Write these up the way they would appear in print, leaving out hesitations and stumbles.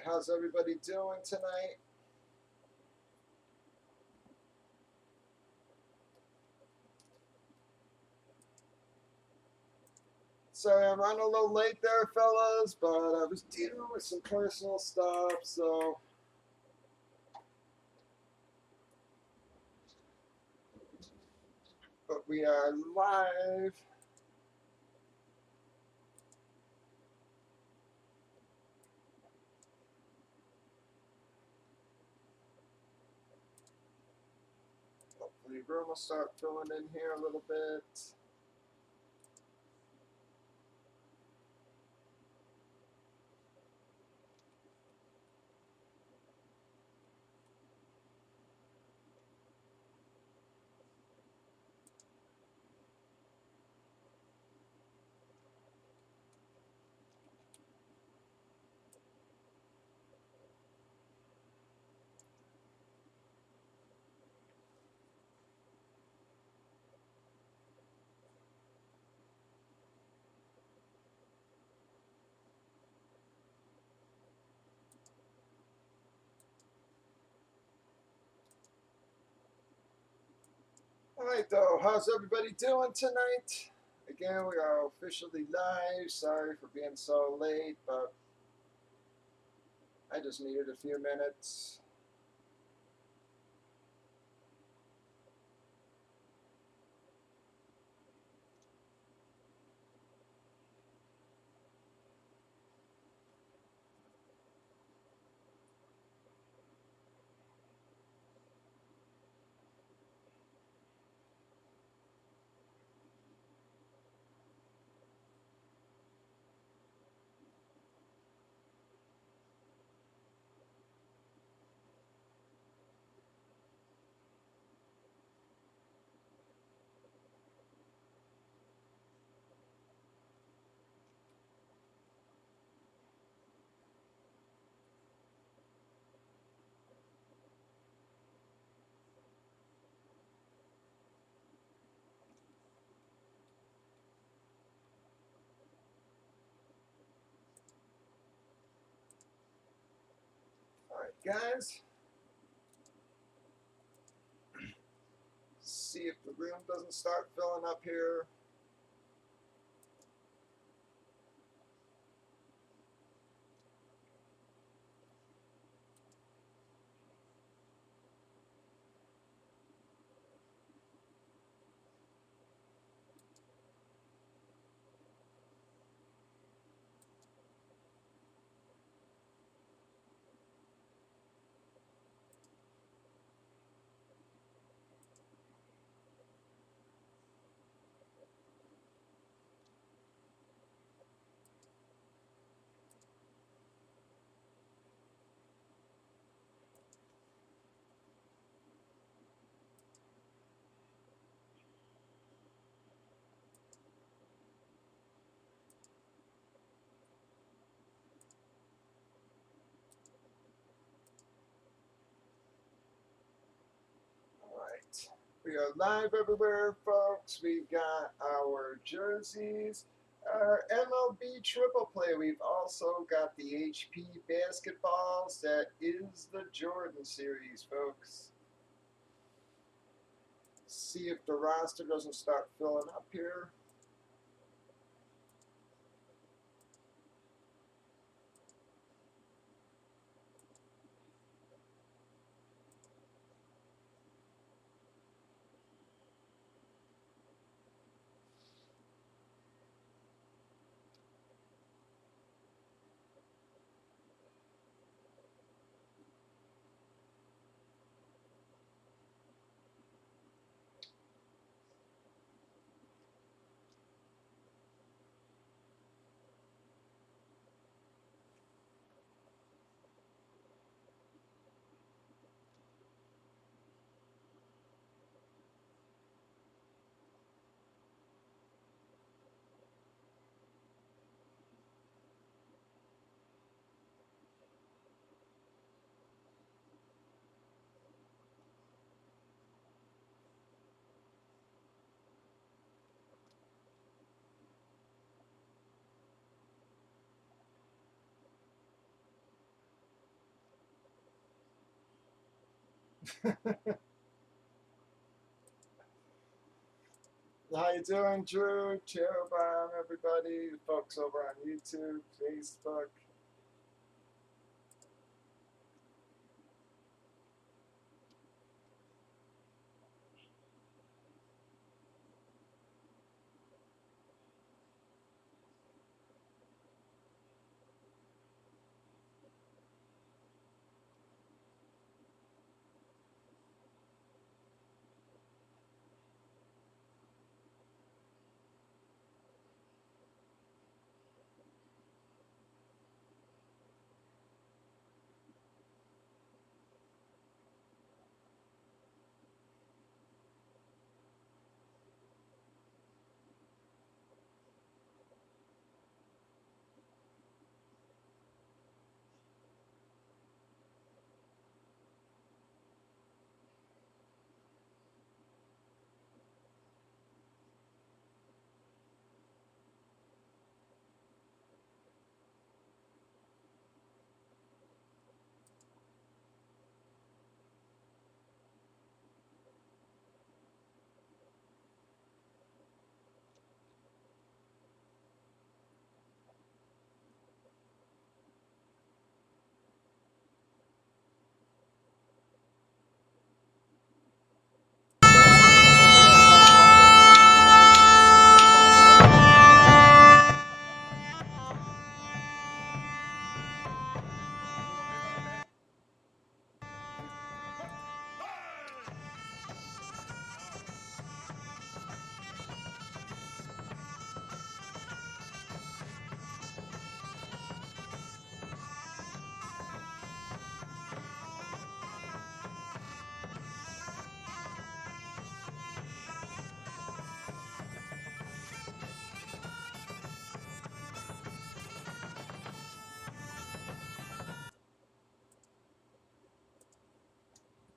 Alright, how's everybody doing tonight? Sorry I'm running a little late there, fellas, but I was dealing with some personal stuff, so... But we are live. Hopefully the room will start filling in here a little bit. Alright though, how's everybody doing tonight? Again, we are officially live. Sorry for being so late, but I just needed a few minutes. Alright guys. See if the room doesn't start filling up here. Alright, we are live everywhere, folks. We've got our jerseys, our MLB triple play. We've also got the HP basketballs. That is the Jordan series, folks. See if the roster doesn't start filling up here. How you doing, Drew? Cherubim, everybody, folks over on YouTube, Facebook.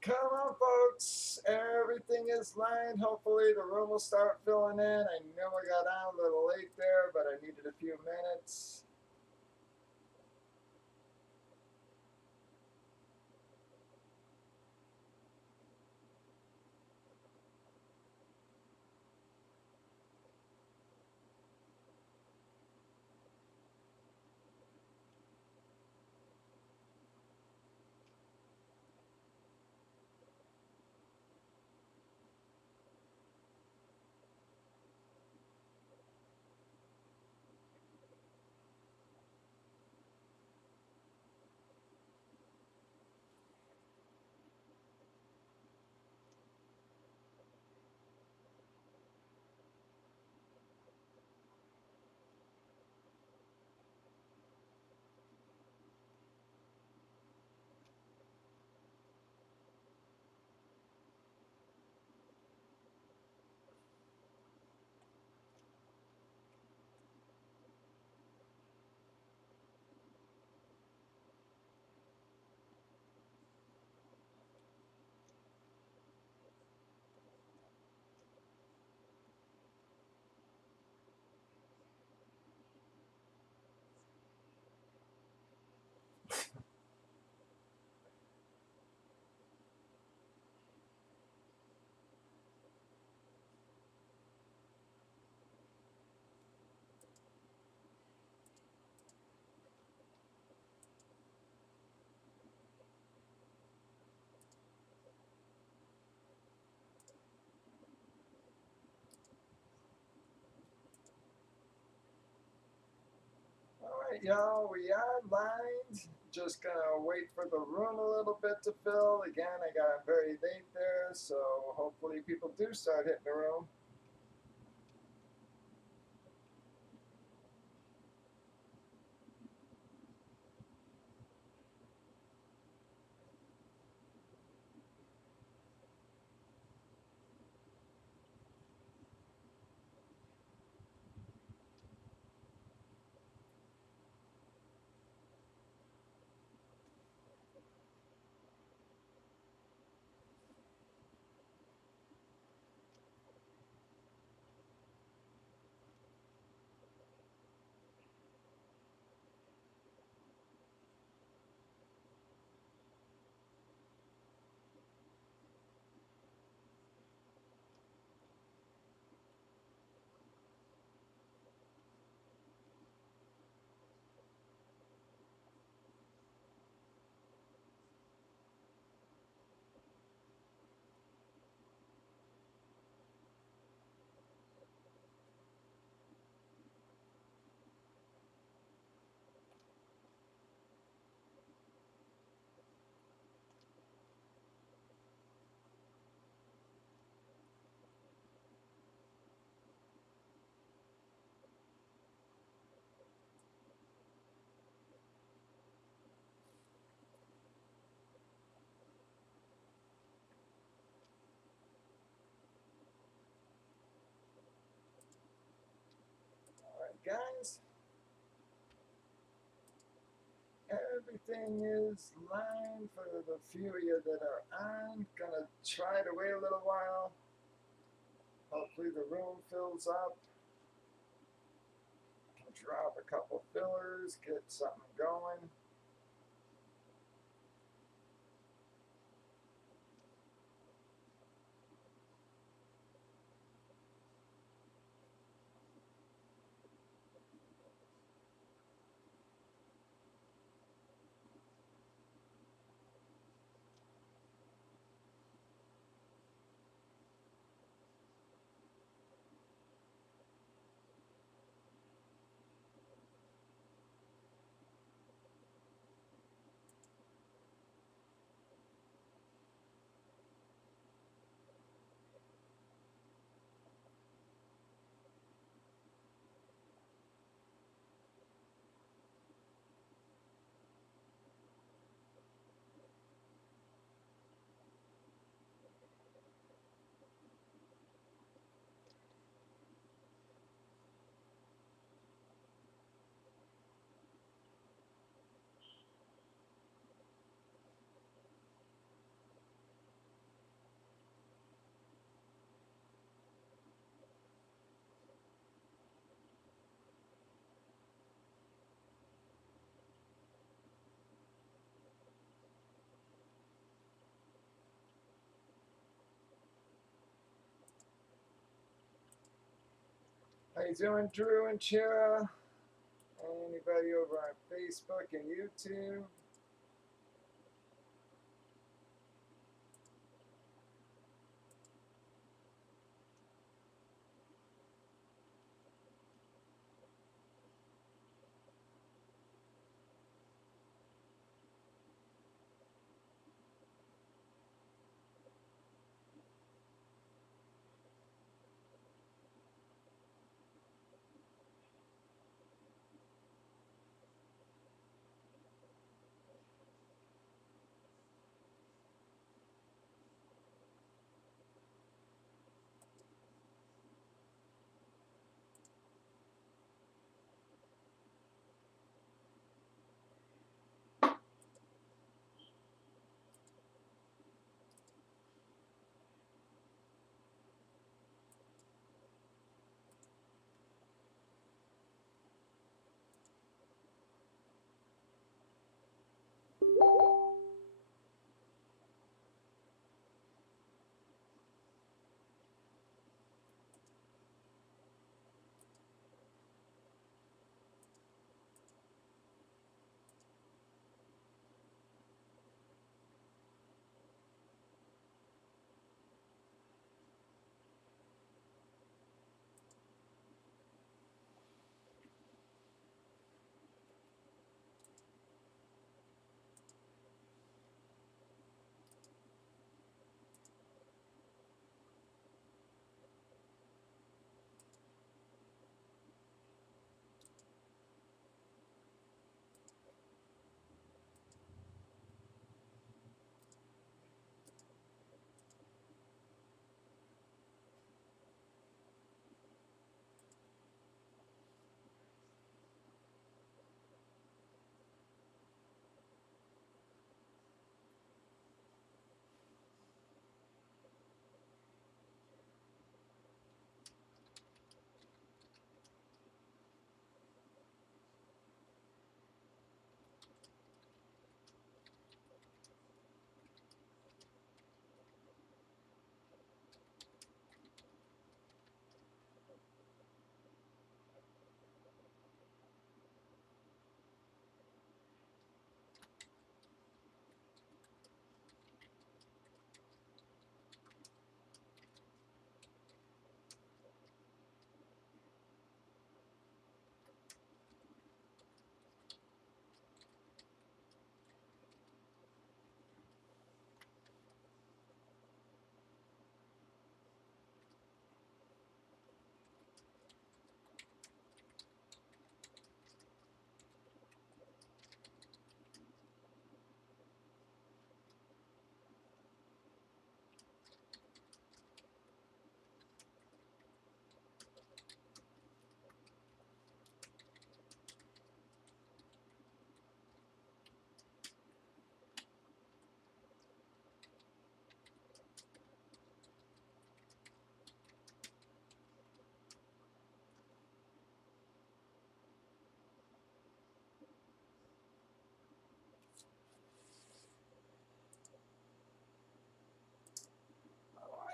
Come on, folks. Everything is lined. Hopefully, the room will start filling in. I know I got on a little late there, but I needed a few minutes. All right, y'all, we are lined. Just gonna wait for the room a little bit to fill. Again, I got very late there, so hopefully people do start hitting the room. guys. Everything is lined for the few of you that are on. Gonna try to wait a little while. Hopefully the room fills up. Drop a couple fillers, get something going. How you doing, Drew and Chira? Anybody over on Facebook and YouTube?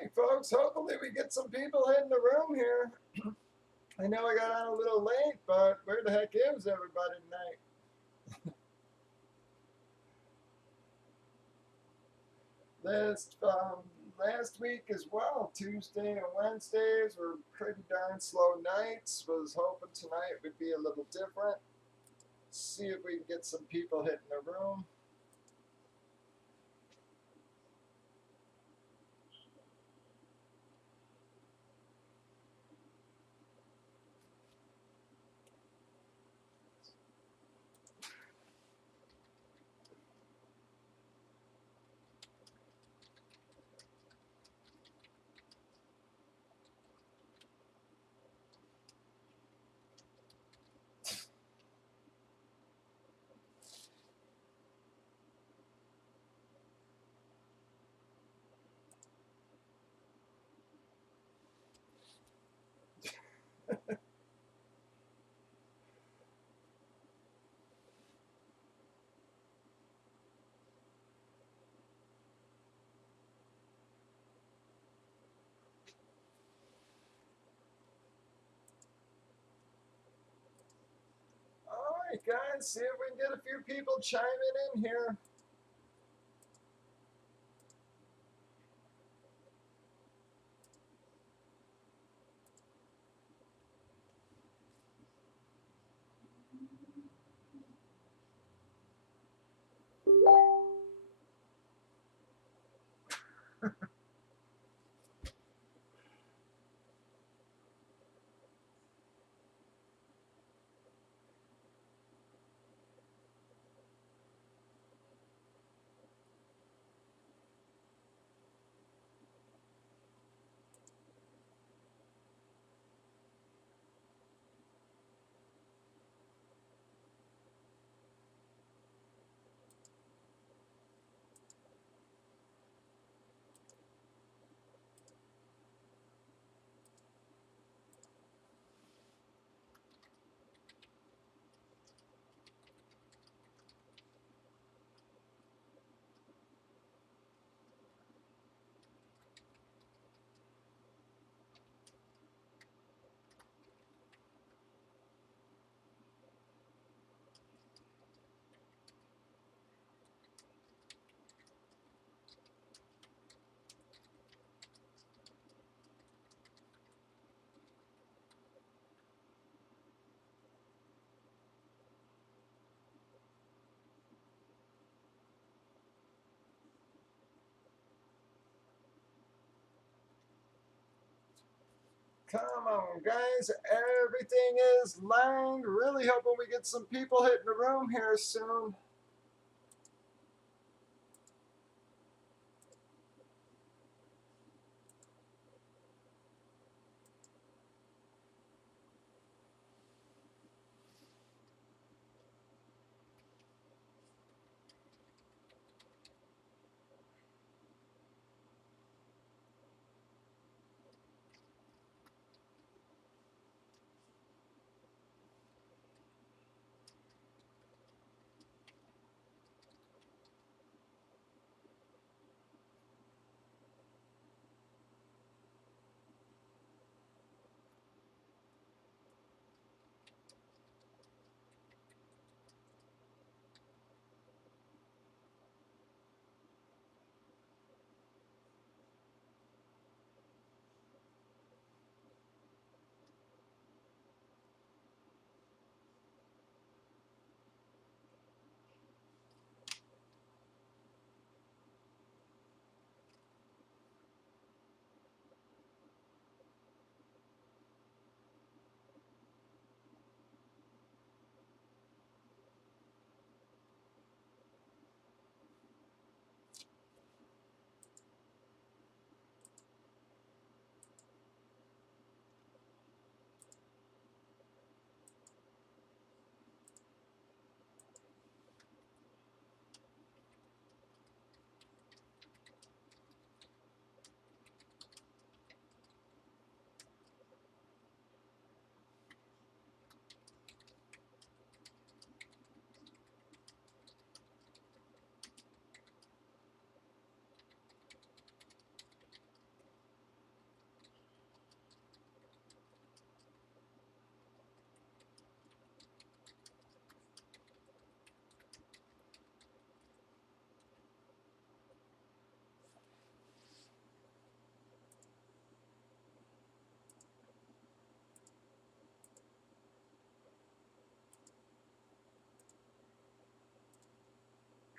right, folks. Hopefully we get some people in the room here. I know I got on a little late, but where the heck is everybody tonight? Last week as well, Tuesday and Wednesdays were pretty darn slow nights. Was hoping tonight would be a little different. See if we can get some people hitting the room. All right, guys, see if we can get a few people chiming in here. Come on, guys. Everything is lined. Really hoping we get some people hitting the room here soon.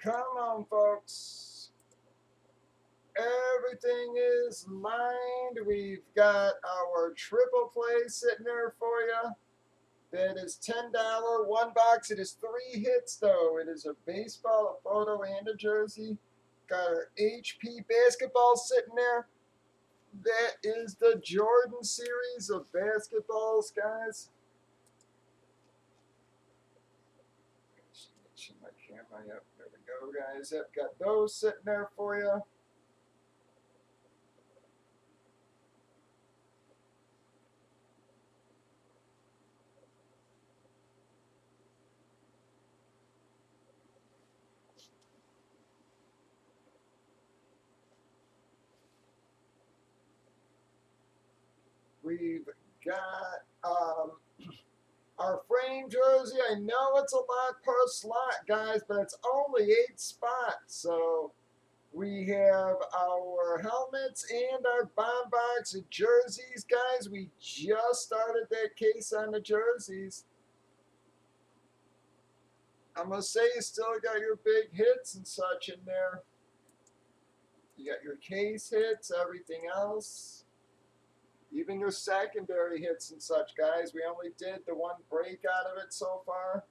Come on, folks. Everything is lined. We've got our triple play sitting there for you. That is $10. One box. It is 3 hits, though. It is a baseball, a photo, and a jersey. Got our HP basketball sitting there. That is the Jordan series of basketballs, guys. My camera, yep, there we go, guys. Yep, got those sitting there for you. We've got our frame jersey. I know it's a lot per slot, guys, but it's only 8 spots. So we have our helmets and our bomb box of jerseys, guys. We just started that case on the jerseys. I'm going to say you still got your big hits and such in there. You got your case hits, everything else. Even your secondary hits and such, guys. We only did the 1 break out of it so far.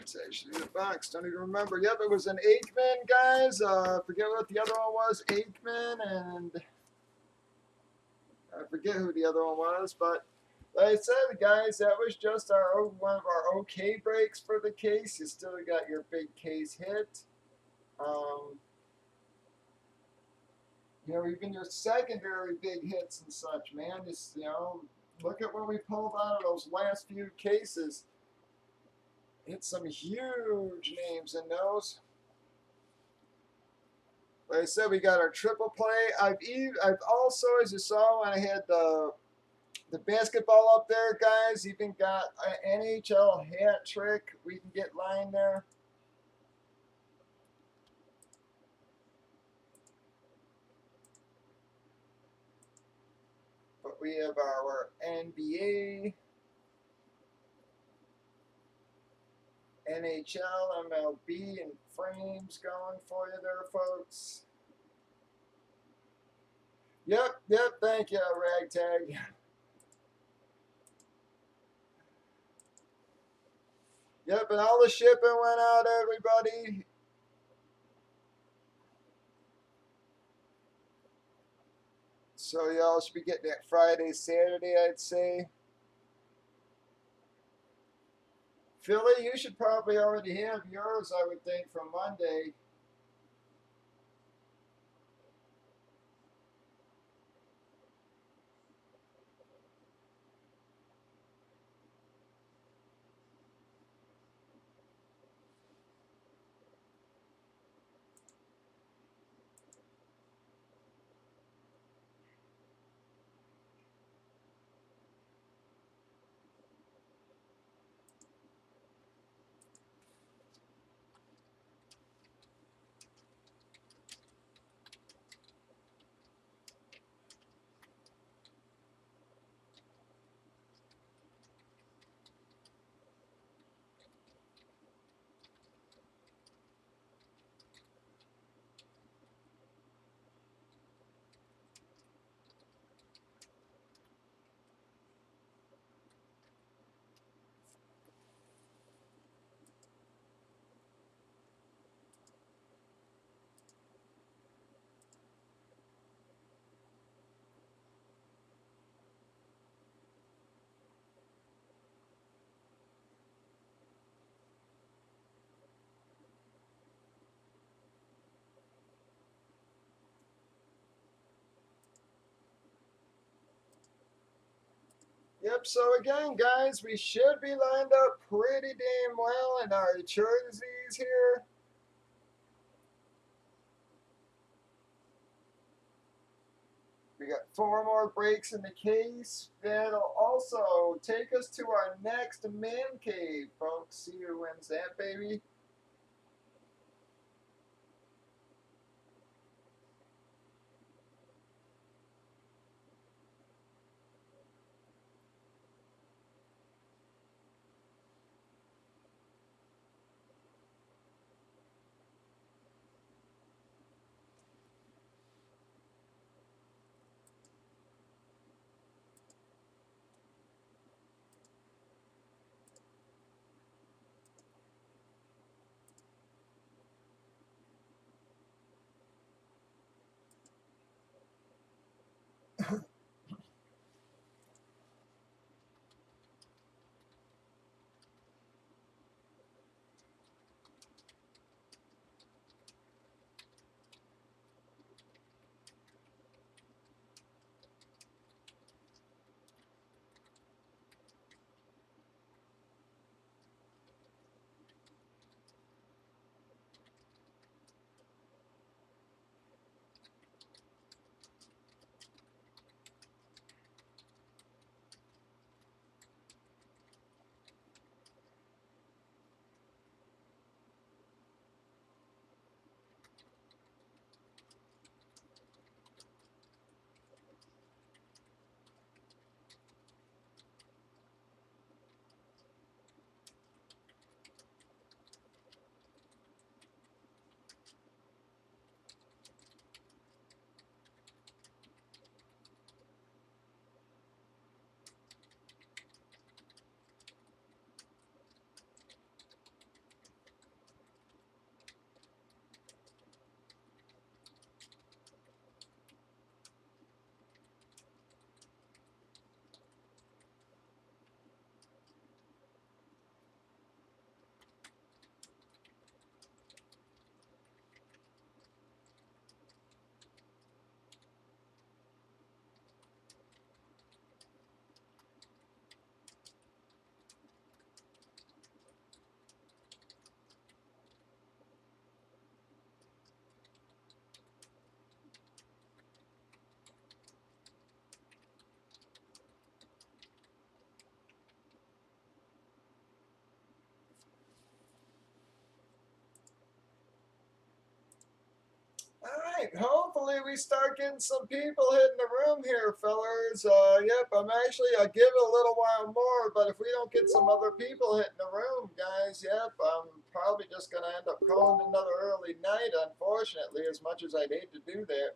It's actually the box. Don't even remember. Yep, it was an Aikman, guys. Forget what the other one was. Aikman, and I forget who the other one was. But like I said, guys, that was just one of our okay breaks for the case. You still got your big case hit. You know, even your secondary big hits and such, man. Just, you know, look at what we pulled out of those last few cases. Hit some huge names in those. Like I said, we got our triple play. I've also, as you saw when I had the basketball up there, guys, even got an NHL hat trick we can get lined there. But we have our NBA, NHL, MLB, and frames going for you there, folks. Yep, thank you, Ragtag. Yep, and all the shipping went out, everybody. So y'all should be getting it Friday, Saturday, I'd say. Philly, you should probably already have yours, I would think, from Monday. Yep, so again, guys, we should be lined up pretty damn well in our jerseys here. We got 4 more breaks in the case. That'll also take us to our next man cave, folks. See who wins that, baby. right, hopefully we start getting some people hitting the room here, fellers. Yep, I'm actually, I'll give it a little while more, but if we don't get some other people hitting the room, guys, yep, I'm probably just going to end up calling another early night, unfortunately, as much as I'd hate to do that.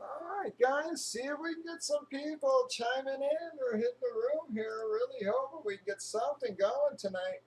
All right, guys, see if we can get some people chiming in or hitting the room here. Really hoping we can get something going tonight.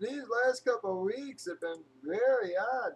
These last couple of weeks have been very odd.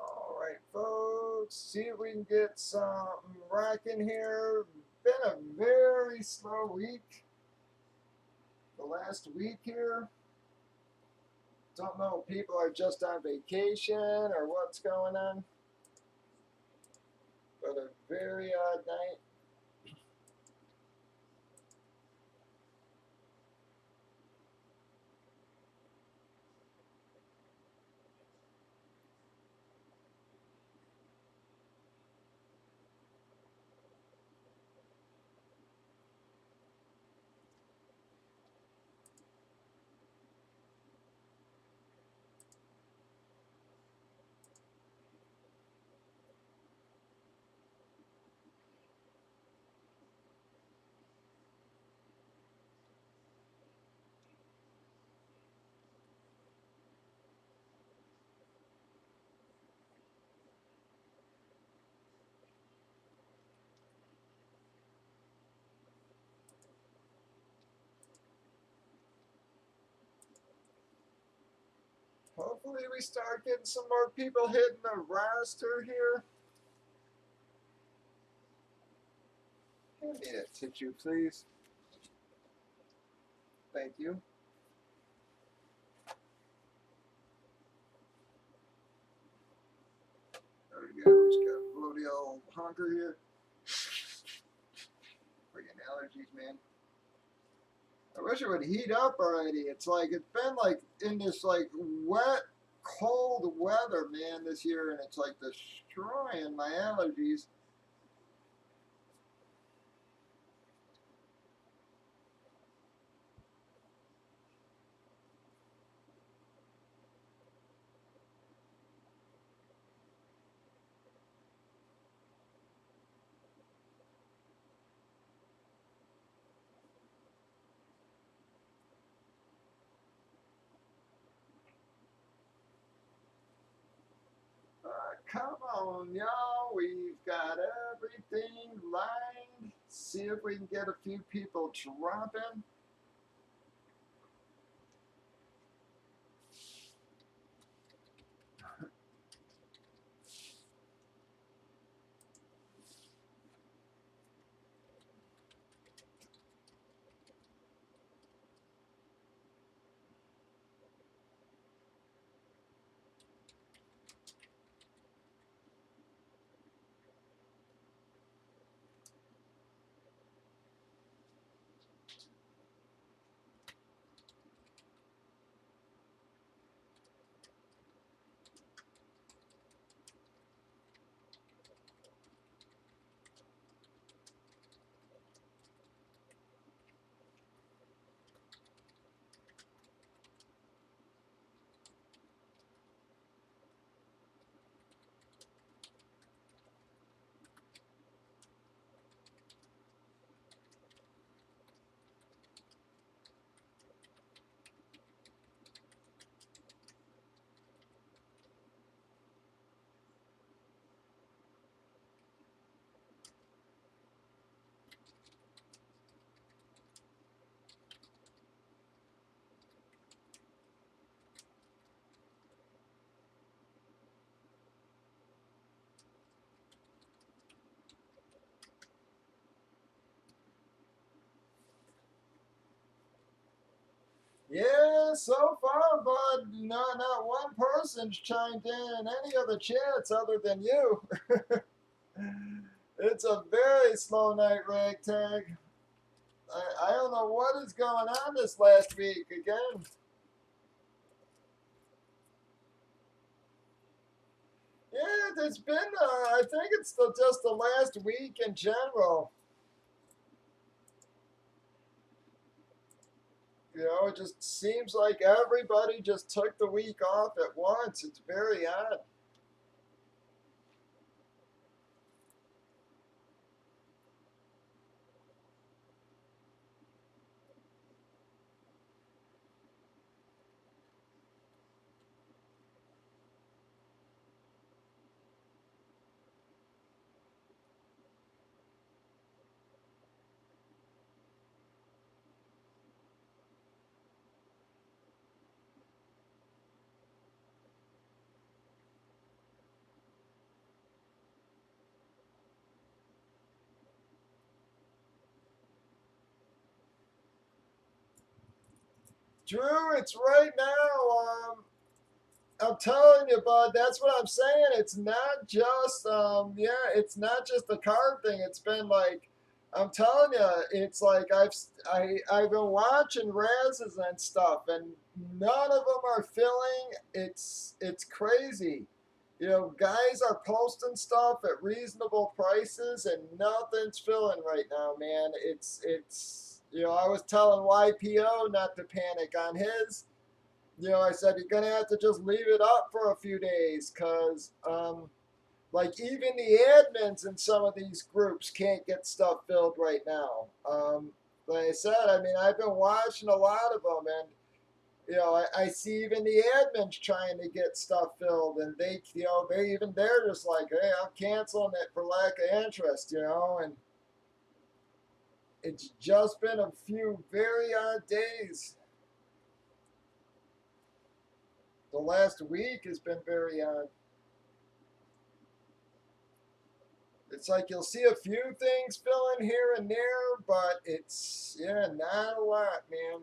All right, folks, see if we can get something rocking here. Been a very slow week. The last week here. Don't know if people are just on vacation or what's going on, but a very odd night. Hopefully we start getting some more people hitting the roster here. Give me that tissue, please. Thank you. There we go. Just got a bloody old honker here. Freaking allergies, man. I wish it would heat up already. It's like it's been like in this like wet, cold weather, man, this year, and it's like destroying my allergies. Come on, y'all. We've got everything lined. See if we can get a few people dropping. Yeah, so far, bud, not one person's chimed in any of the chats other than you. It's a very slow night, Ragtag. I don't know what is going on this last week again. Yeah, it's been, I think it's just the last week in general. You know, it just seems like everybody just took the week off at once. It's very odd. Drew, it's right now. I'm telling you, bud. That's what I'm saying. It's not just, it's not just the card thing. It's been like, I'm telling you, it's like I've been watching Razes and stuff, and none of them are filling. It's crazy. You know, guys are posting stuff at reasonable prices, and nothing's filling right now, man. It's. You know, I was telling YPO not to panic on his. You know, I said you're gonna have to just leave it up for a few days, cause like even the admins in some of these groups can't get stuff filled right now. Like I said, I mean, I've been watching a lot of them, and you know, I see even the admins trying to get stuff filled, and they're just like, hey, I'm canceling it for lack of interest, you know, and it's just been a few very odd days. The last week has been very odd. It's like you'll see a few things filling here and there, but it's, yeah, not a lot, man.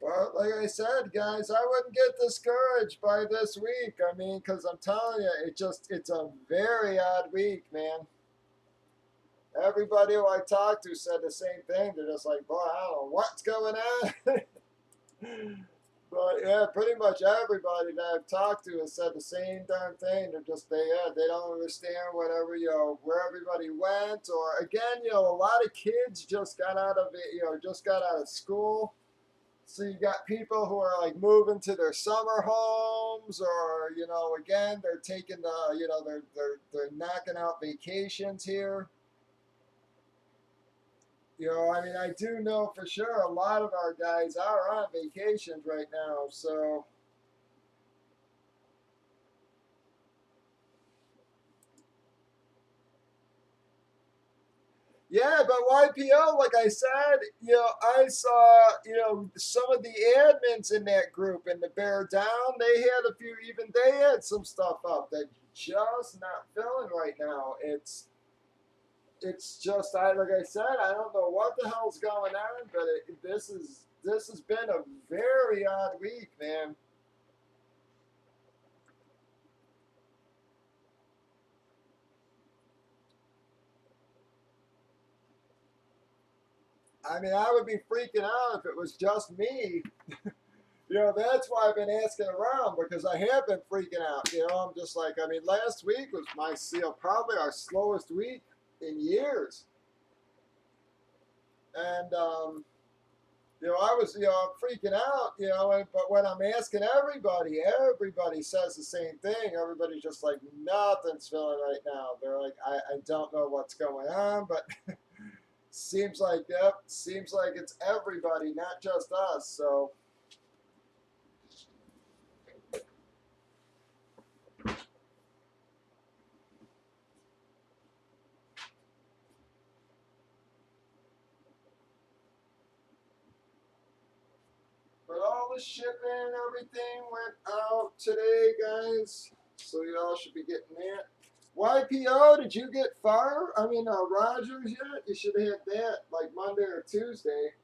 But like I said, guys, I wouldn't get discouraged by this week. I mean, because I'm telling you, it's a very odd week, man. Everybody who I talked to said the same thing. They're just like, boy, I don't know what's going on. But yeah, pretty much everybody that I've talked to has said the same darn thing. They're just they don't understand whatever where everybody went, or again, a lot of kids just got out of it, just got out of school. So you got people who are like moving to their summer homes, or again, they're taking the they're knocking out vacations here. I mean, I do know for sure a lot of our guys are on vacations right now. So yeah, but YPO, like I said, I saw, some of the admins in that group in the Bear Down, they had a few, even they had some stuff up that just not filling right now. It's just, like I said, I don't know what the hell's going on, but this has been a very odd week, man. I mean, I would be freaking out if it was just me. That's why I've been asking around, because I have been freaking out. I'm just like, I mean, last week was probably our slowest week in years. And, I was, I'm freaking out, but when I'm asking everybody, everybody says the same thing. Everybody's just like, nothing's feeling right now. They're like, I don't know what's going on, but seems like it's everybody, not just us. So, but all the shipping and everything went out today, guys. So y'all should be getting that. YPO, did you get Fire? I mean, Rogers yet? You should have had that like Monday or Tuesday.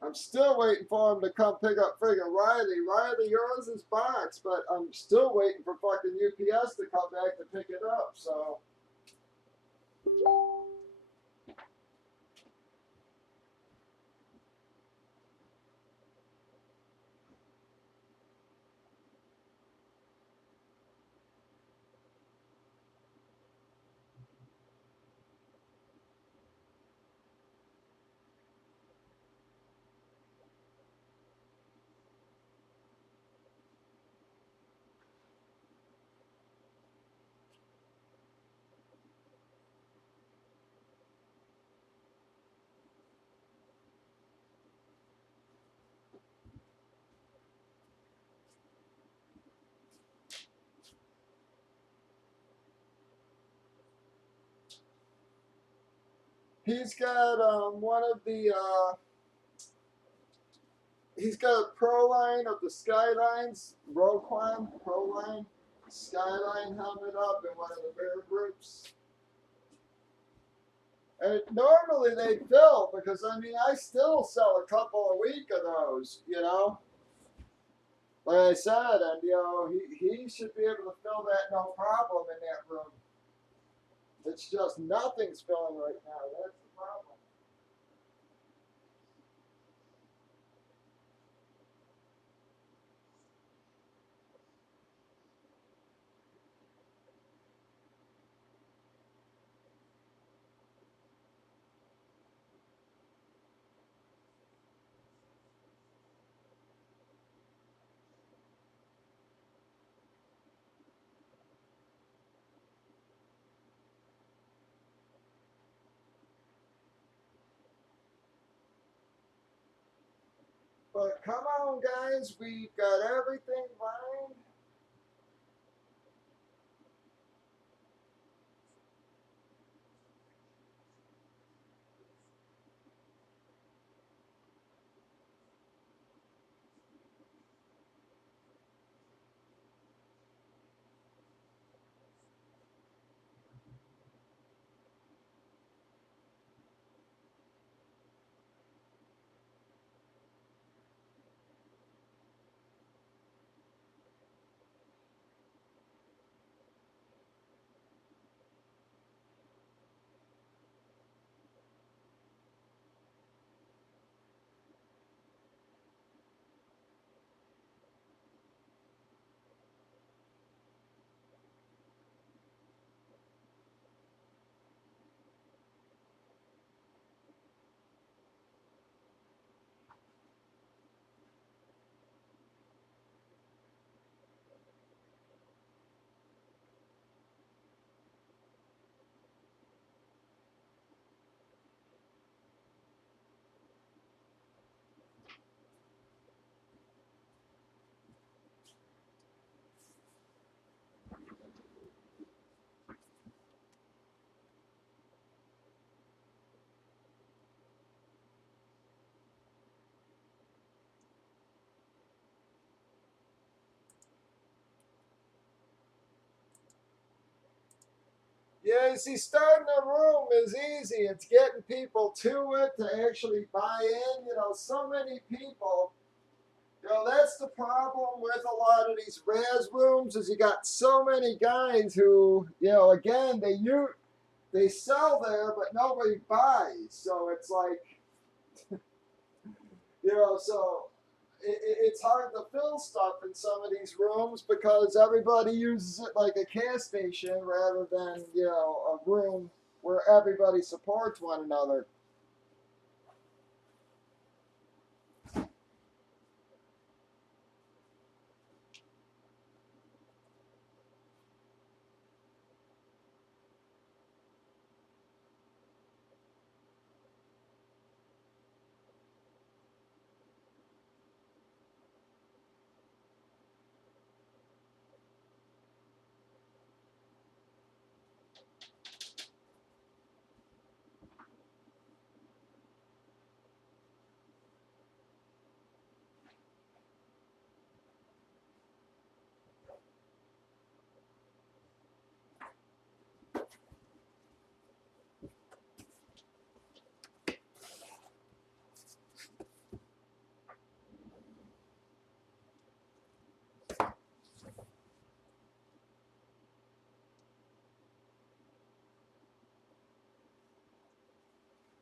I'm still waiting for him to come pick up friggin' Riley. Riley, yours is boxed, but I'm still waiting for fucking UPS to come back to pick it up. So he's got one of the he's got a Pro Line of the Skylines, Roquan Pro Line Skyline helmet up in one of the bear groups. And normally they fill, because I mean I still sell a couple a week of those. Like I said, and he should be able to fill that no problem in that room. It's just nothing's filling right now. That's the problem. But come on, guys, we've got everything lined. Yeah, you see, starting a room is easy. It's getting people to it to actually buy in. So many people. That's the problem with a lot of these raz rooms is you got so many guys who, again, they sell there, but nobody buys. So it's like, so it's hard to fill stuff in some of these rooms because everybody uses it like a gas station rather than, a room where everybody supports one another.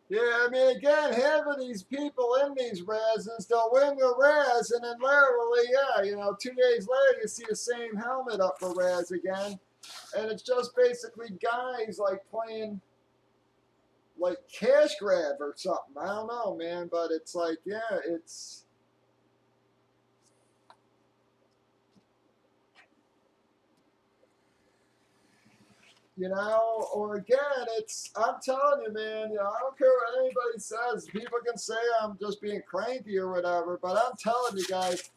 Yeah, I mean, again, having these people in these razzes, they'll win the razz, and then literally, yeah, 2 days later, you see the same helmet up for razz again, and it's just basically guys like playing like cash grab or something. I don't know, man, but it's like, yeah, it's or again, I'm telling you, man, I don't care what anybody says. People can say I'm just being cranky or whatever, but I'm telling you guys,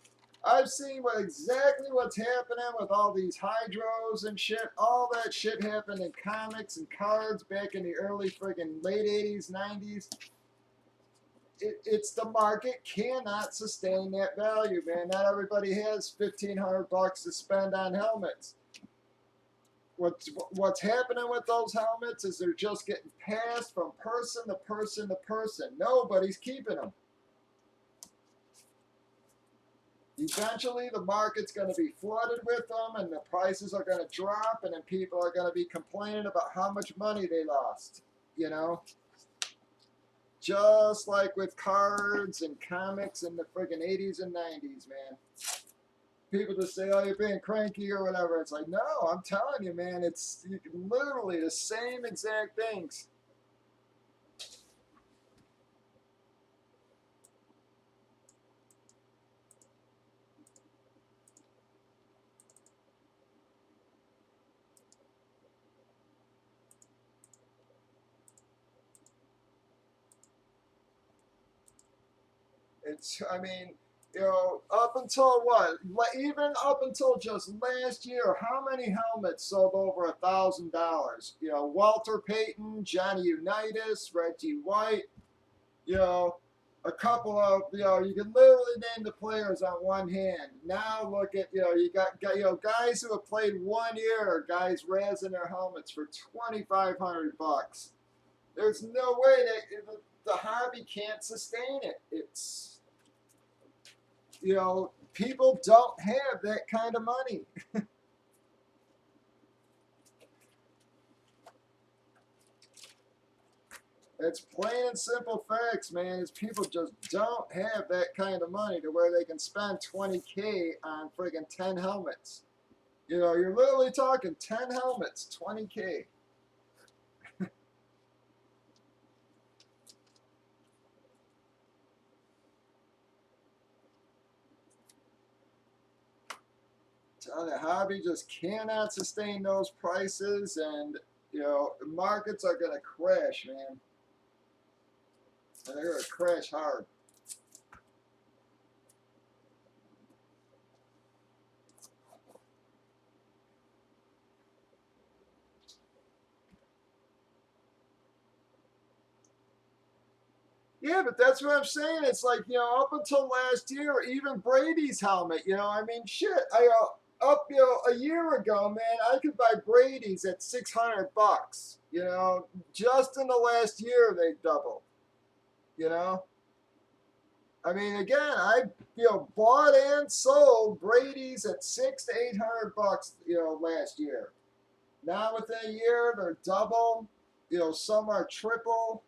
I've seen exactly what's happening with all these hydros and shit. All that shit happened in comics and cards back in the early friggin' late 80s, 90s. It's the market cannot sustain that value, man. Not everybody has $1,500 to spend on helmets. What's happening with those helmets is they're just getting passed from person to person to person. Nobody's keeping them. Eventually, the market's going to be flooded with them, and the prices are going to drop, and then people are going to be complaining about how much money they lost. You know, just like with cards and comics in the friggin' 80s and 90s, man. People just say, "Oh, you're being cranky" or whatever. It's like, no, I'm telling you, man. It's literally the same exact things. I mean, You know, up until what? Even up until just last year, how many helmets sold over $1,000? You know, Walter Payton, Johnny Unitas, Reggie White. You know, a couple of, you know, you can literally name the players on one hand. Now look at, you know, you got you know, guys who have played 1 year, guys razzing their helmets for 2,500 bucks. There's no way that the hobby can't sustain it. It's, you know, people don't have that kind of money. It's plain and simple facts, man. Is people just don't have that kind of money to where they can spend 20K on friggin' 10 helmets. You know, you're literally talking 10 helmets, 20K. The hobby just cannot sustain those prices, and you know, markets are gonna crash, man. And they're gonna crash hard. Yeah, but that's what I'm saying. It's like, you know, up until last year, even Brady's helmet, you know, I mean, shit. Up, you know, a year ago, man, I could buy Brady's at 600 bucks. You know, just in the last year, they doubled. You know, I mean, again, I, you know, bought and sold Brady's at 600 to 800 bucks. You know, last year. Now within a year, they're double. You know, some are triple.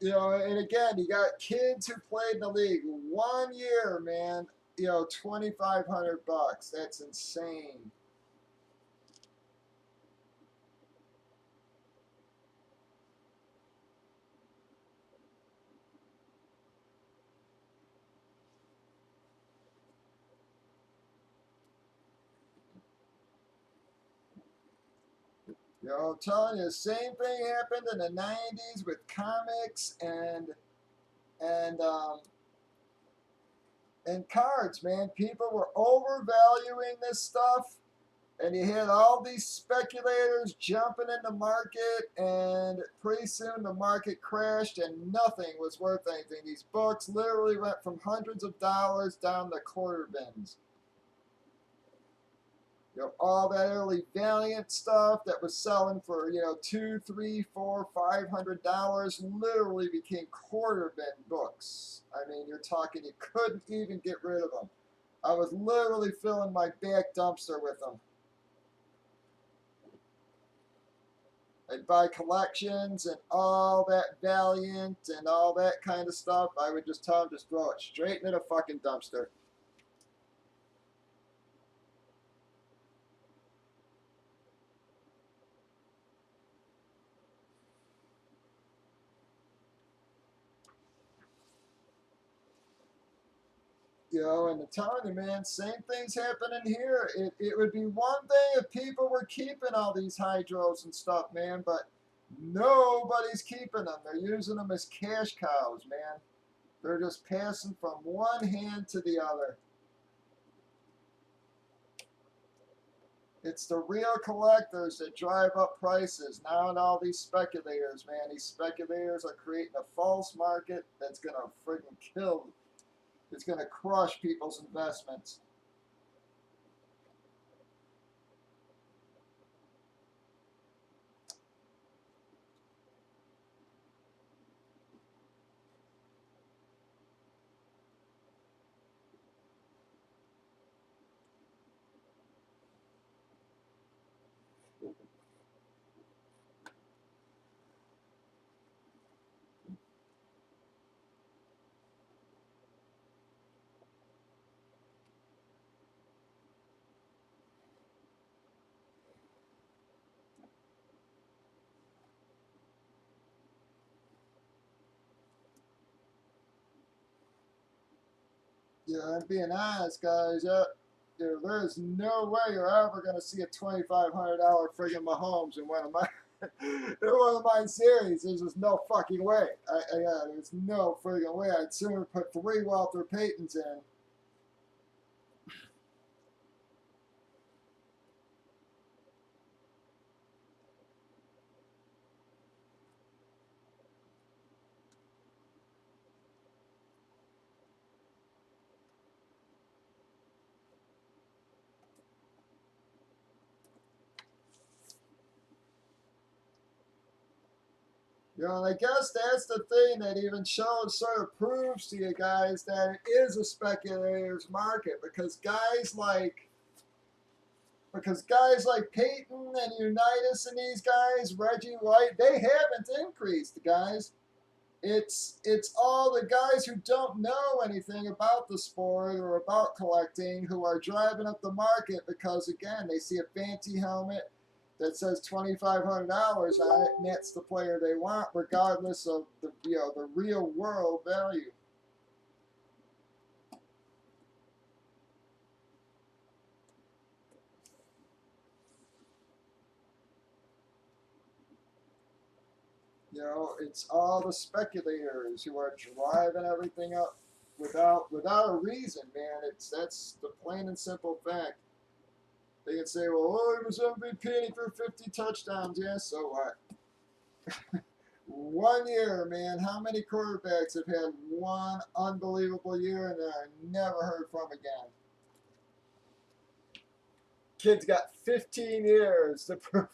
You know, and again, you got kids who played in the league 1 year, man. You know, 2,500 bucks. That's insane. You know, I'm telling you, the same thing happened in the '90s with comics and um, and cards, man. People were overvaluing this stuff, and you had all these speculators jumping in the market, and pretty soon the market crashed and nothing was worth anything. These books literally went from hundreds of dollars down to quarter bins. You know, all that early Valiant stuff that was selling for, you know, two, three, four, $500 literally became quarter bin books. I mean, you're talking you couldn't even get rid of them. I was literally filling my back dumpster with them. I'd buy collections and all that Valiant and all that kind of stuff. I would just tell them just throw it straight into the fucking dumpster. You know, and I'm telling you, man, same thing's happening here. It would be one thing if people were keeping all these hydros and stuff, man, but nobody's keeping them. They're using them as cash cows, man. They're just passing from one hand to the other. It's the real collectors that drive up prices. Now, and all these speculators, man, these speculators are creating a false market that's gonna freaking kill. It's gonna crush people's investments. Yeah, I'm being honest, guys. There's no way you're ever gonna see a $2,500 friggin' Mahomes in one of my. They're one of my series. There's just no fucking way. Yeah, there's no friggin' way. I'd sooner put 3 Walter Paytons in. You know, and I guess that's the thing that even shows, sort of proves to you guys that it is a speculator's market, because guys like Peyton and Unitas and these guys, Reggie White, they haven't increased, guys. It's all the guys who don't know anything about the sport or about collecting who are driving up the market because, again, they see a fancy helmet that says $2,500 on it, and that's the player they want, regardless of the real world value. You know, it's all the speculators who are driving everything up without a reason, man. That's the plain and simple fact. They can say, well, oh, he was MVP for 50 touchdowns. Yeah, so what? 1 year, man. How many quarterbacks have had one unbelievable year and are never heard from again? Kid's got 15 years to prove.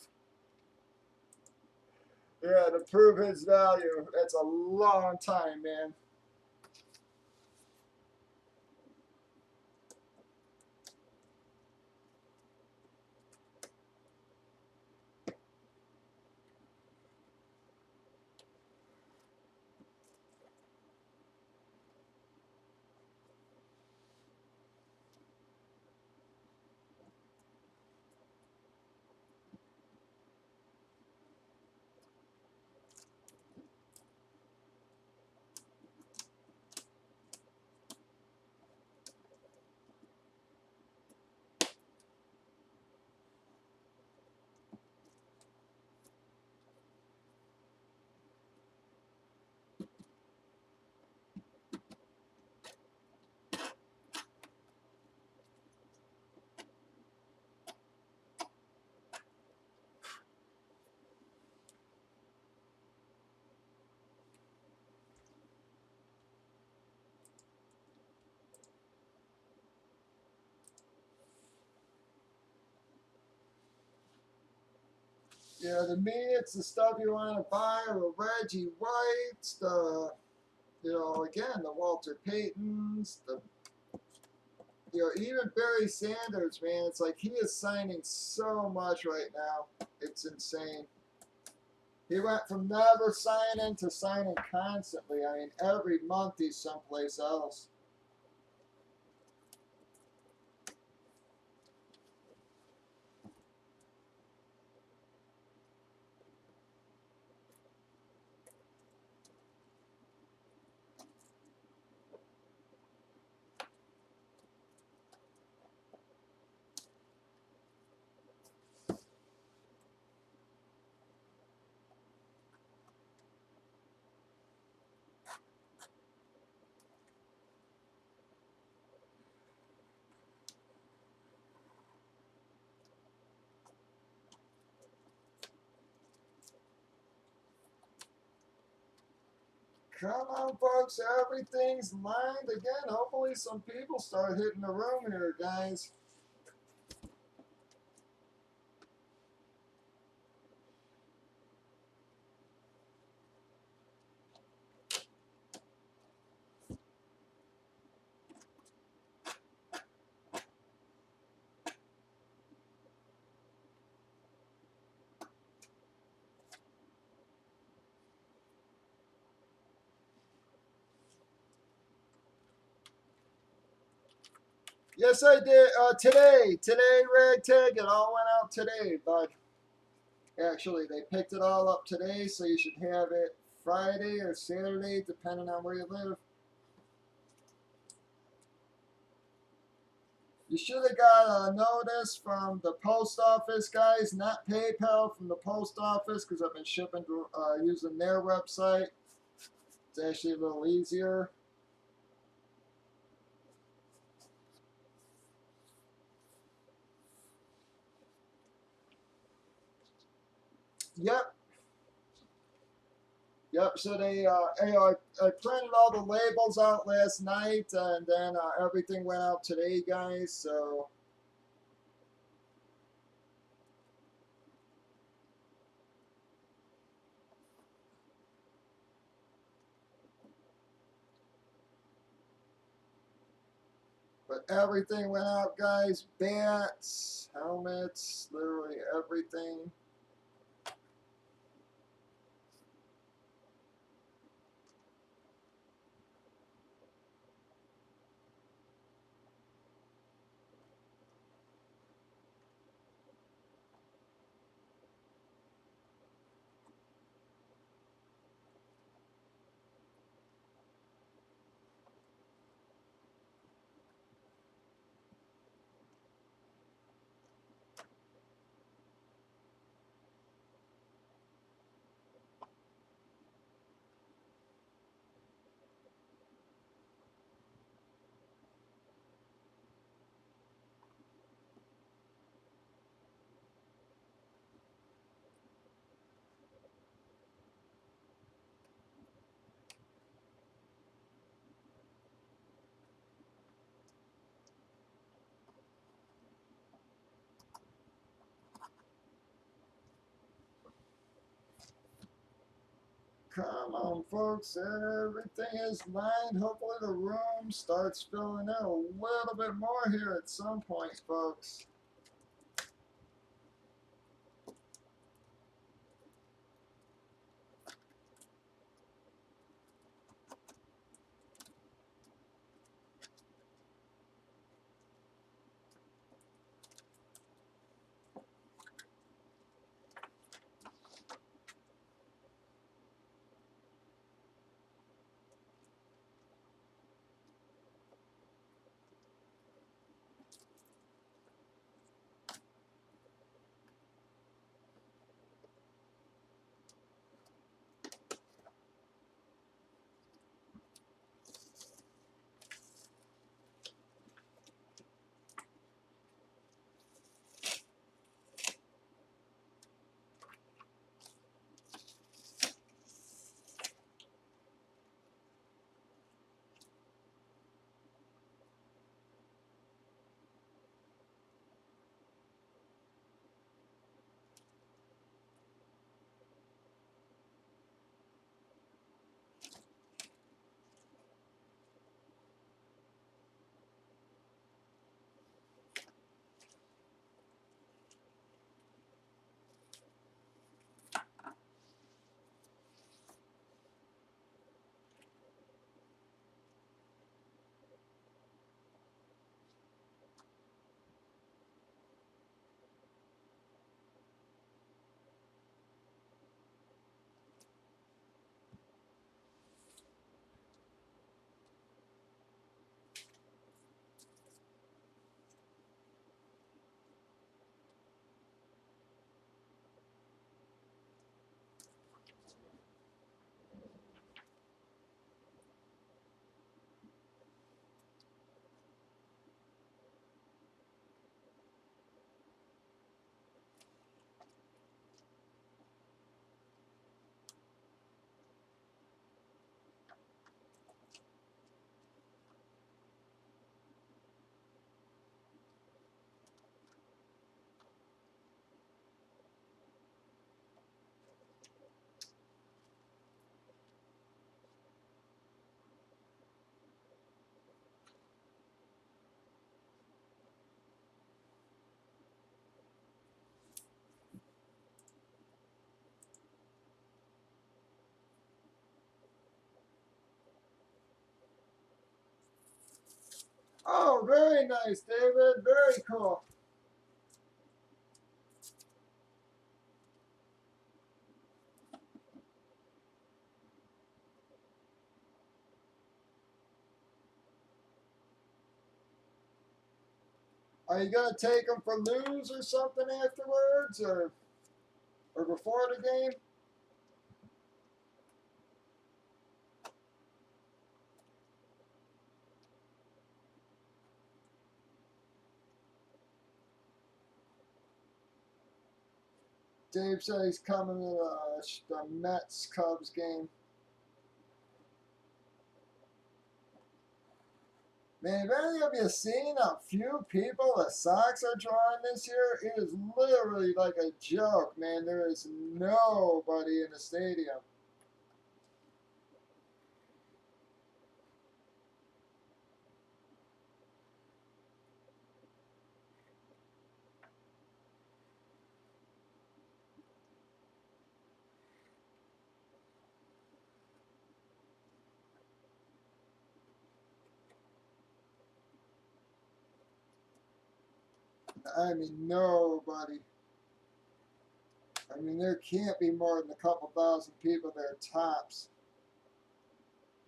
Yeah, to prove his value. That's a long time, man. Yeah, to me, it's the stuff you want to buy, the Reggie Whites, again, the Walter Paytons, even Barry Sanders, man. It's like he is signing so much right now. It's insane. He went from never signing to signing constantly. I mean, every month he's someplace else. Come on, folks. Everything's lined again. Hopefully, some people start hitting the room here, guys. Yes, I did. Today, ragtag. It all went out today, bud. Actually, they picked it all up today, so you should have it Friday or Saturday, depending on where you live. You should have got a notice from the post office, guys, not PayPal, from the post office, because I've been shipping to, using their website. It's actually a little easier. Yep. Yep. So I printed all the labels out last night, and then everything went out today, guys. So but everything went out, guys. Bats, helmets, literally everything. Come on, folks. Everything is lined. Hopefully, the room starts filling in a little bit more here at some point, folks. Oh, very nice, David. Very cool. Are you gonna take them for lose or something afterwards, or before the game? Dave said he's coming to the Mets Cubs game. Man, have any of you seen how few people the Sox are drawing this year? It is literally like a joke, man. There is nobody in the stadium. I mean, nobody. I mean, there can't be more than a couple thousand people there tops.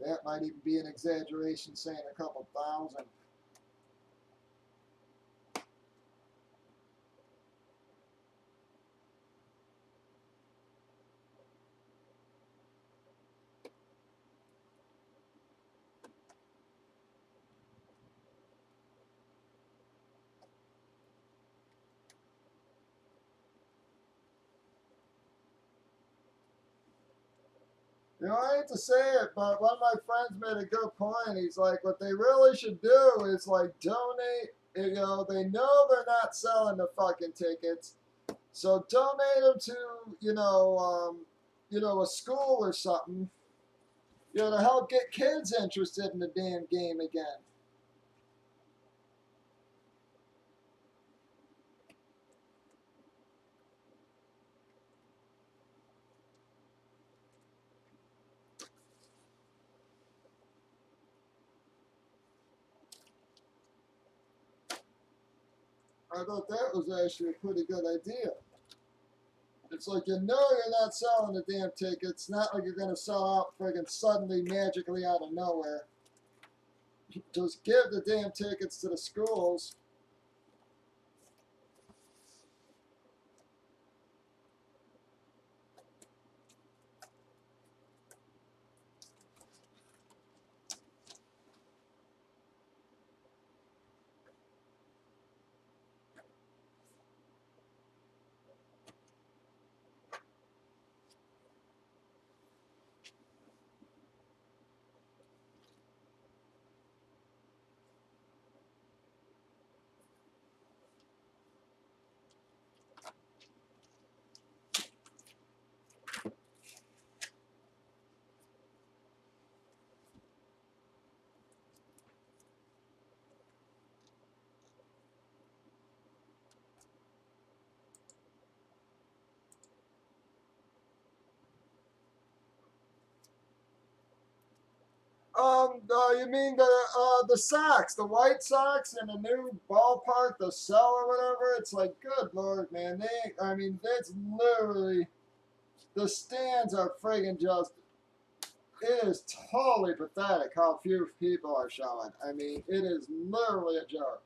That might even be an exaggeration saying a couple thousand. You know, I hate to say it, but one of my friends made a good point. He's like, what they really should do is like donate. You know, they know they're not selling the fucking tickets, so donate them to a school or something. You know, to help get kids interested in the damn game again. I thought that was actually a pretty good idea. It's like you know you're not selling the damn tickets. Not like you're gonna sell out friggin' suddenly, magically out of nowhere. Just give the damn tickets to the schools. You mean the Sox, the White Sox, in the new ballpark, the cell or whatever? It's like, good lord, man. I mean, that's literally the stands are friggin' just. It is totally pathetic how few people are showing. I mean, it is literally a joke.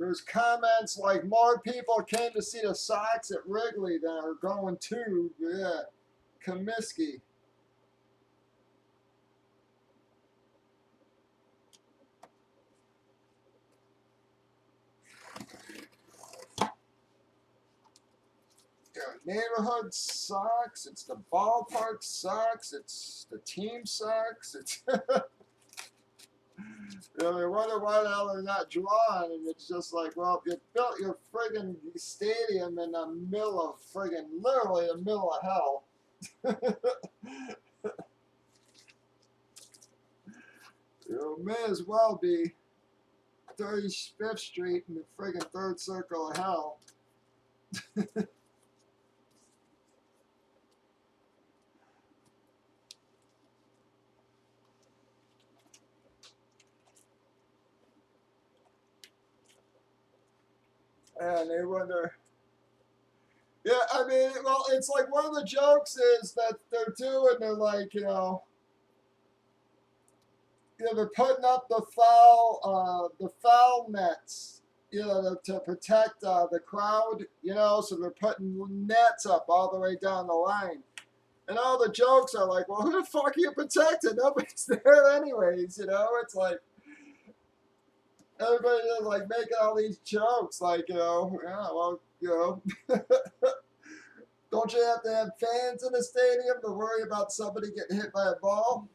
There's comments like more people came to see the Sox at Wrigley than are going to Comiskey. Neighborhood sucks. It's the ballpark sucks. It's the team sucks. It's I wonder why the hell they're not drawing. And it's just like, well, you built your friggin' stadium in the middle of literally the middle of hell. May as well be 35th Street in the friggin' third circle of hell. And they wonder. Yeah, I mean, well, it's like one of the jokes is that they're doing, they're like, they're putting up the foul nets, to protect the crowd, so they're putting nets up all the way down the line. And all the jokes are like, well, who the fuck are you protecting? Nobody's there anyways, It's like everybody is like making all these jokes, like, yeah, well, don't you have to have fans in the stadium to worry about somebody getting hit by a ball?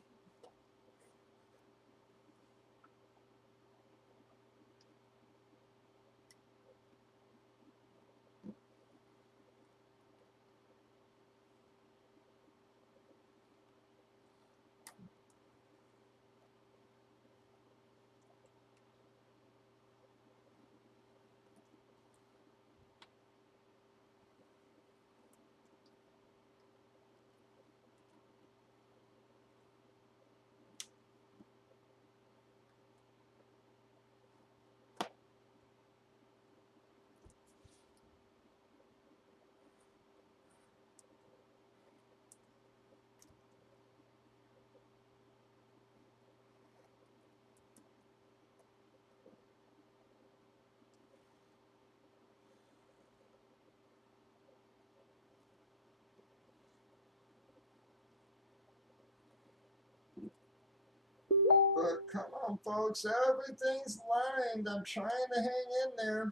But come on, folks, everything's lined. I'm trying to hang in there.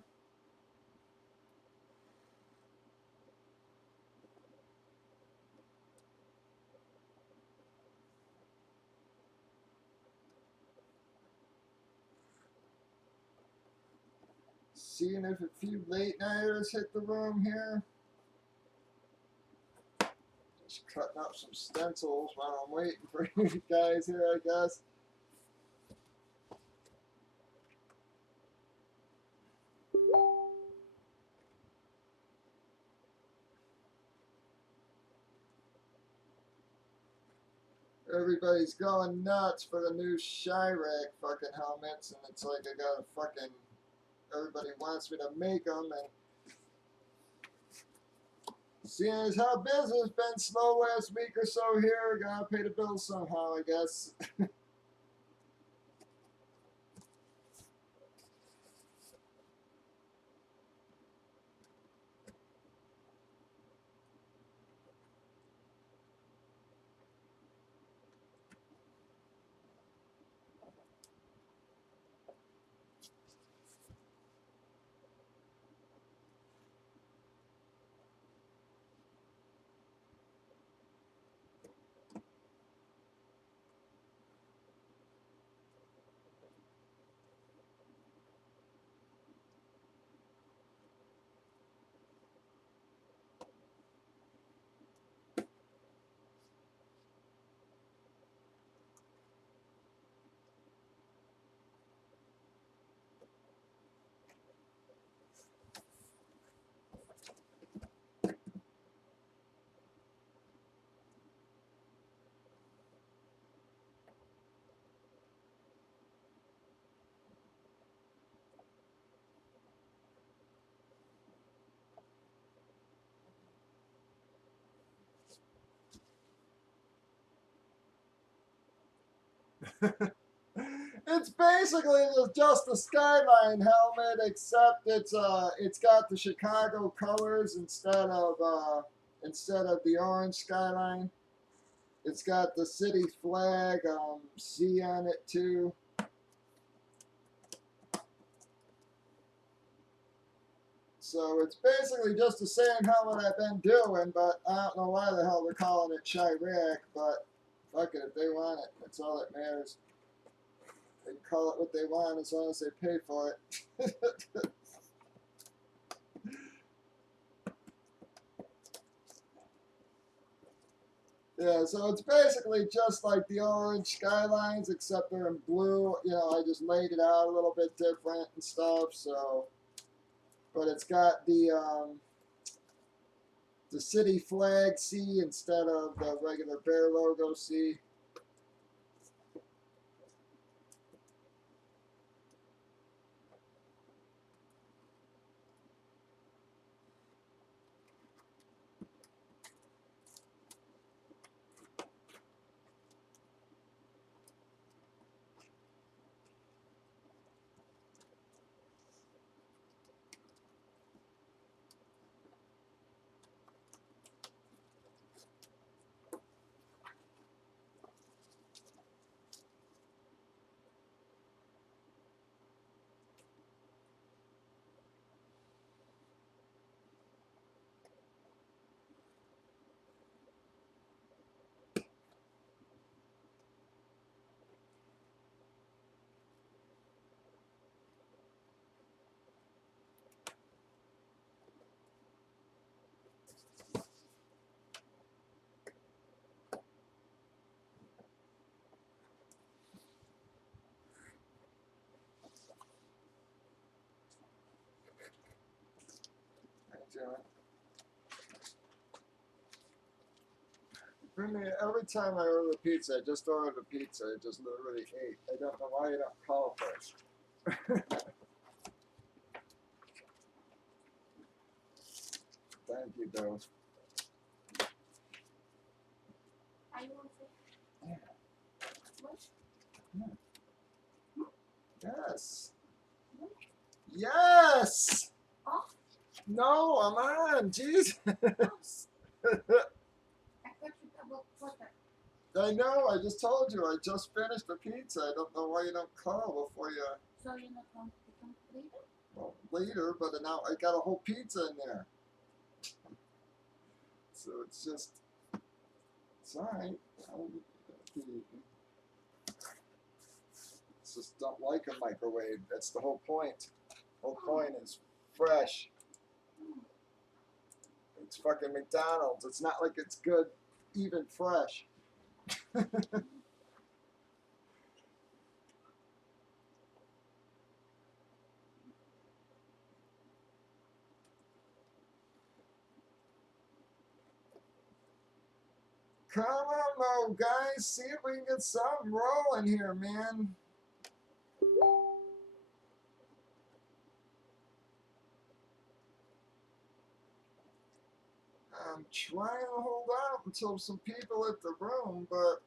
Seeing if a few late nighters hit the room here. Just cutting up some stencils while I'm waiting for you guys here, I guess. Everybody's going nuts for the new Chirac fucking helmets, and it's like I gotta fucking. Everybody wants me to make them, and seeing as how business has been slow last week or so here, gotta pay the bills somehow, I guess. It's basically just a Skyline helmet, except it's got the Chicago colors instead of the orange Skyline. It's got the city flag C on it too. So it's basically just the same helmet I've been doing, but I don't know why the hell they're calling it Chirac, but fuck it, if they want it, that's all that matters. They can call it what they want as long as they pay for it. Yeah, so it's basically just like the orange Skylines, except they're in blue. I just laid it out a little bit different and stuff. So, but it's got the city flag C instead of the regular bear logo C. Bring me every time I order pizza. I just ordered a pizza. I just literally ate. I don't know why you don't call first. Thank you, Bill. Yeah. Yes. Yes. No, I'm on. Jesus. I know. I just told you. I just finished the pizza. I don't know why you don't call before you. So you're not going to come later? Well, later, but now I got a whole pizza in there. So it's just. It's alright. Just don't like a microwave. That's the whole point. The whole point is fresh. It's fucking McDonald's. It's not like it's good, even fresh. Come on, though, guys. See if we can get something rolling here, man. I'm trying to hold out until some people hit the room, but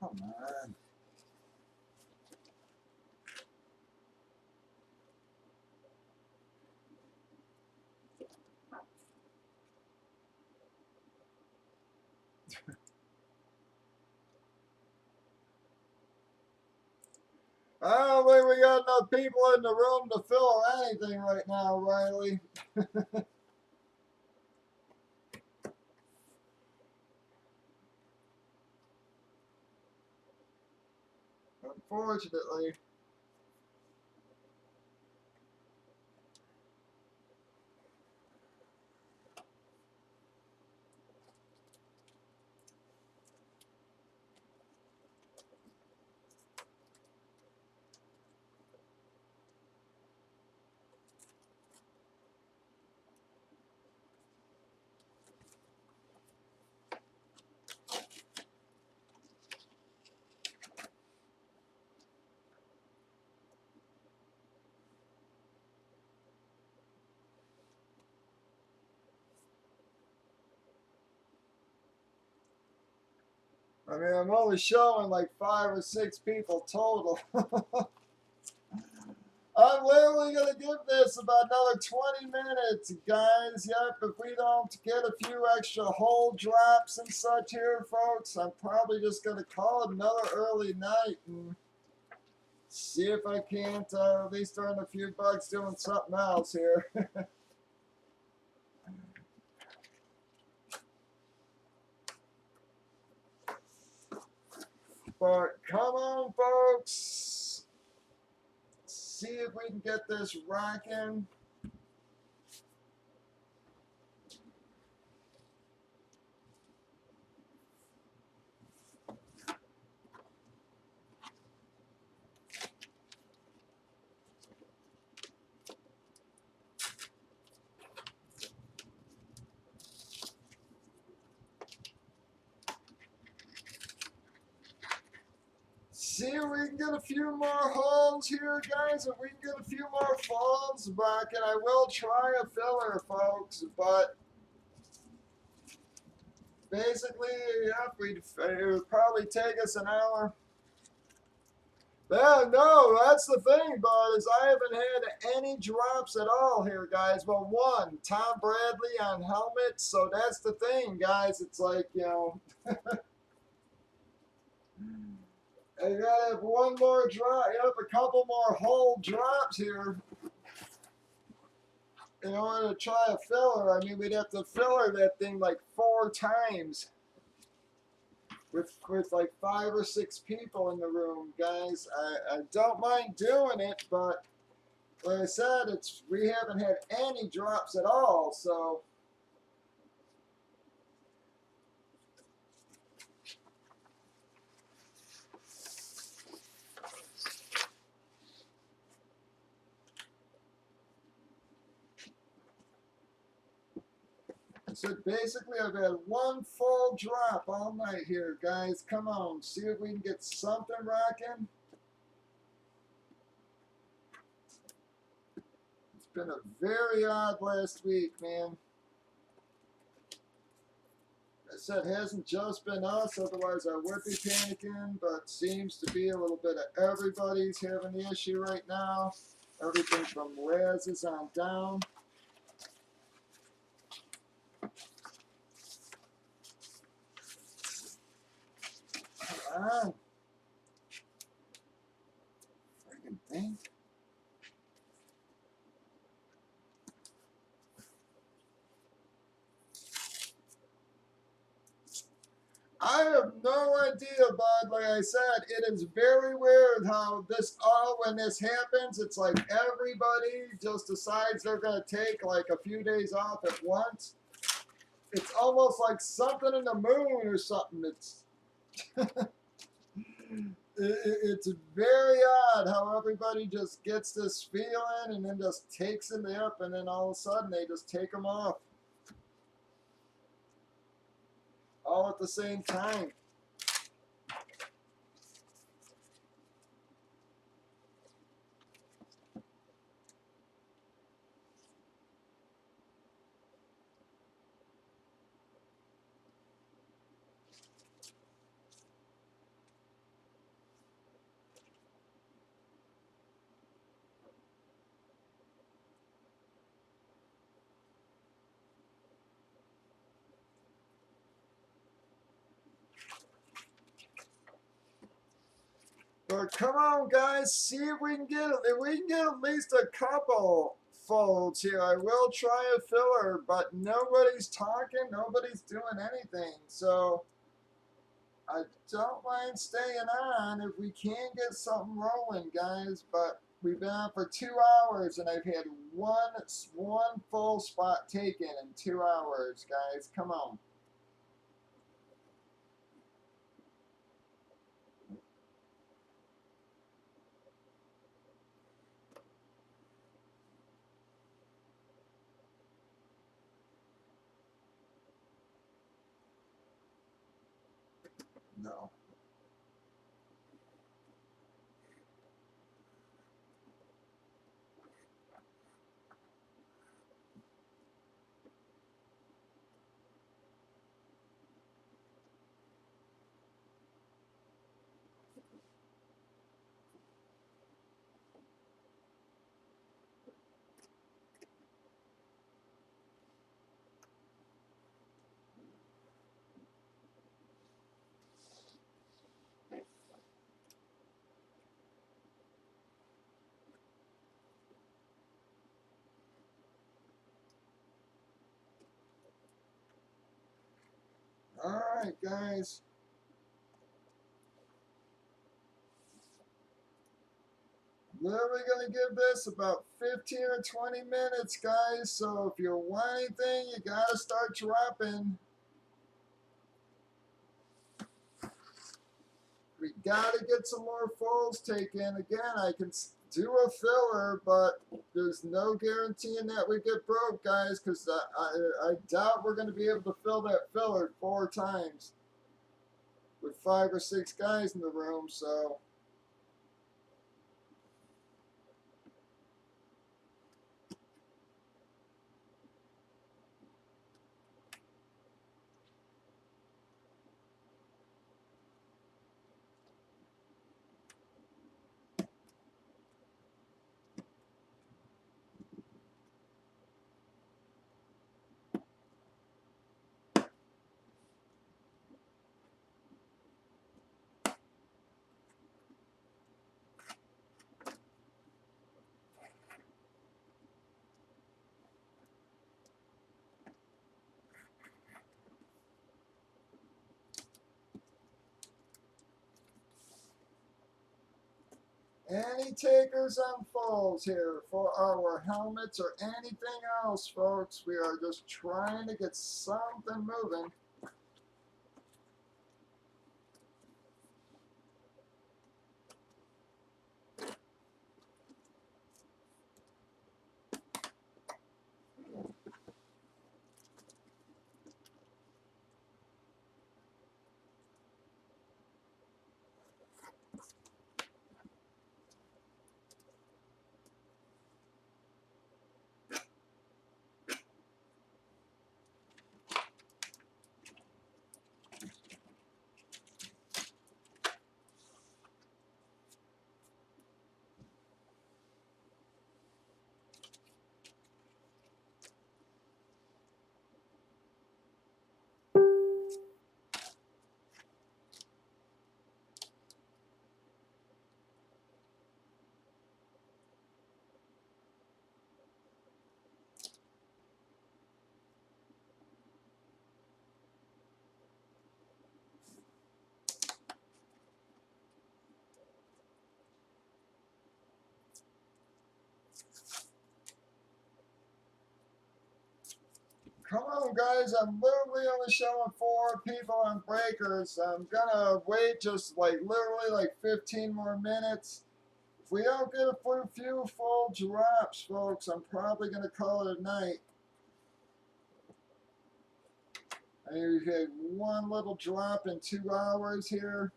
come on. I don't think we got enough people in the room to fill anything right now, Riley. Unfortunately. I mean, I'm only showing like 5 or 6 people total. I'm literally going to give this about another 20 minutes, guys. Yep, if we don't get a few extra hold drops and such here, folks, I'm probably just going to call it another early night and see if I can't at least earn a few bucks doing something else here. But come on, folks. See if we can get this rocking. See if we can get a few more holds here, guys. If we can get a few more falls back, and I will try a filler, folks. But basically, yeah, it would probably take us an hour. Yeah, no, that's the thing, bud, is I haven't had any drops at all here, guys. Well, one, Tom Bradley on helmet, so that's the thing, guys. It's like, you know, I gotta have one more drop, yep, a couple more hold drops here. in order to try a filler, I mean, we'd have to filler that thing like 4 times with like 5 or 6 people in the room, guys. I don't mind doing it, but like I said, we haven't had any drops at all, so. So basically, I've had one full drop all night here, guys. Come on, see if we can get something rocking. It's been a very odd last week, man. I said it hasn't just been us, otherwise I would be panicking, but seems to be a little bit of everybody's having the issue right now. Everything from Raz's on down. Come on. Friggin' thing. I have no idea, bud. Like I said, it is very weird how when this happens, it's like everybody just decides they're going to take like a few days off at once. It's almost like something in the moon or something. It's very odd how everybody just gets this feeling and then just takes them up, and then all of a sudden they just take them off all at the same time. But come on, guys, see if we can get at least a couple folds here. I will try a filler, but nobody's talking, nobody's doing anything. So I don't mind staying on if we can get something rolling, guys. But we've been on for 2 hours, and I've had one full spot taken in 2 hours, guys. Come on. No. All right, guys. Literally going to give this about 15 or 20 minutes, guys. So if you want anything, you got to start dropping. We got to get some more folds taken. Again, I can do a filler, but there's no guaranteeing that we get broke, guys, because I doubt we're going to be able to fill that filler 4 times with 5 or 6 guys in the room. So. Any takers on fulls here for our helmets or anything else, folks? We are just trying to get something moving. Come on, guys. I'm literally only showing 4 people on breakers. I'm gonna wait just like literally like 15 more minutes. If we don't get a few full drops, folks, I'm probably gonna call it a night. I mean, we had one little drop in 2 hours here.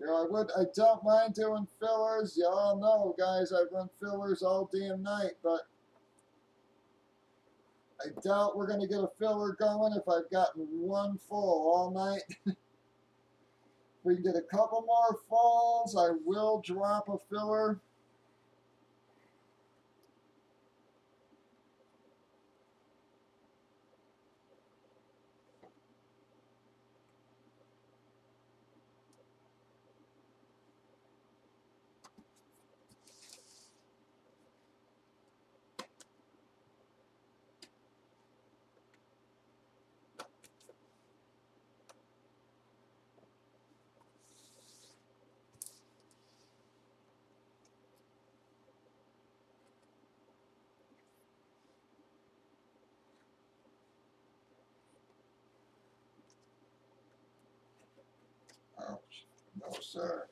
You know, I don't mind doing fillers. Y'all know, guys, I run fillers all damn night, but I doubt we're gonna get a filler going if I've gotten one full all night. If we can get a couple more fulls, I will drop a filler. Ouch. No, sir.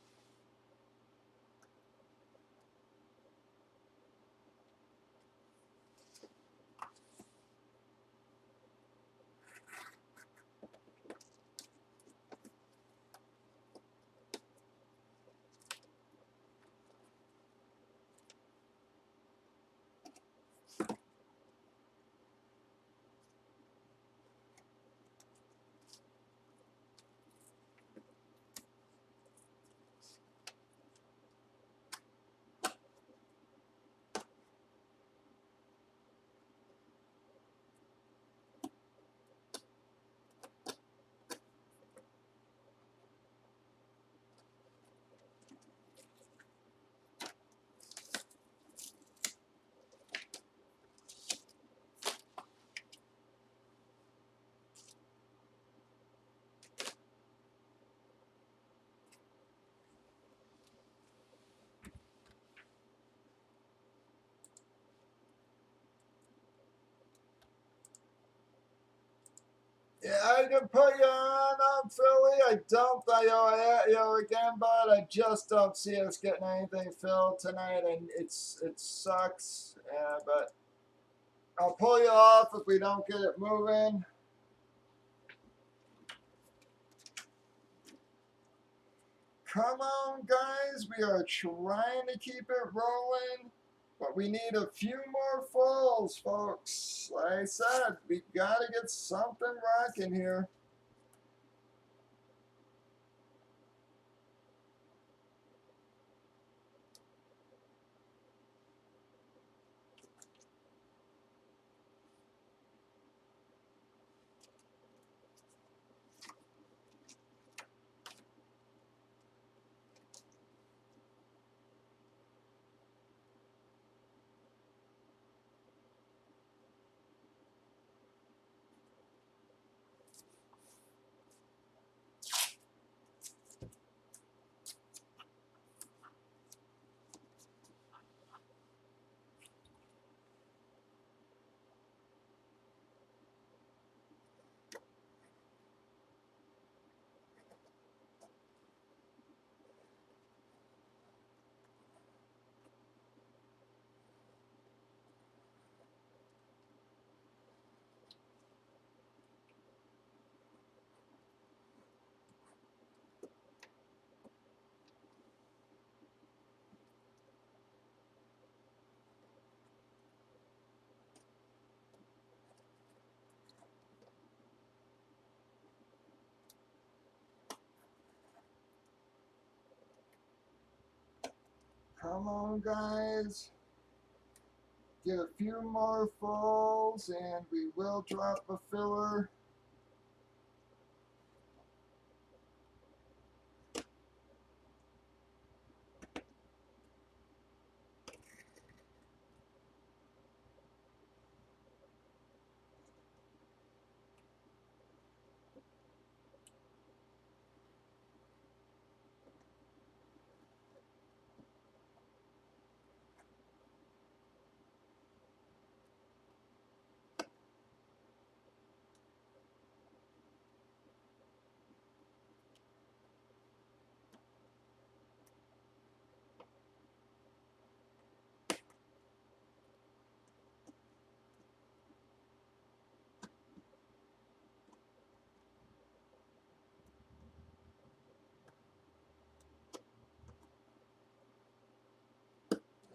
Yeah, I can put you on, Philly. I don't, again, but I just don't see us getting anything filled tonight, and it sucks. But I'll pull you off if we don't get it moving. Come on, guys. We are trying to keep it rolling, but we need a few more falls, folks. Like I said, we got to get something rocking here. Come on, guys. Get a few more fulls and we will drop a filler.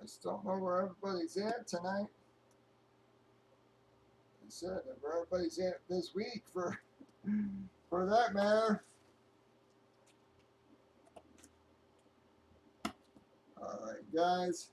I just don't know where everybody's at tonight. I said where everybody's at this week for that matter. All right, guys.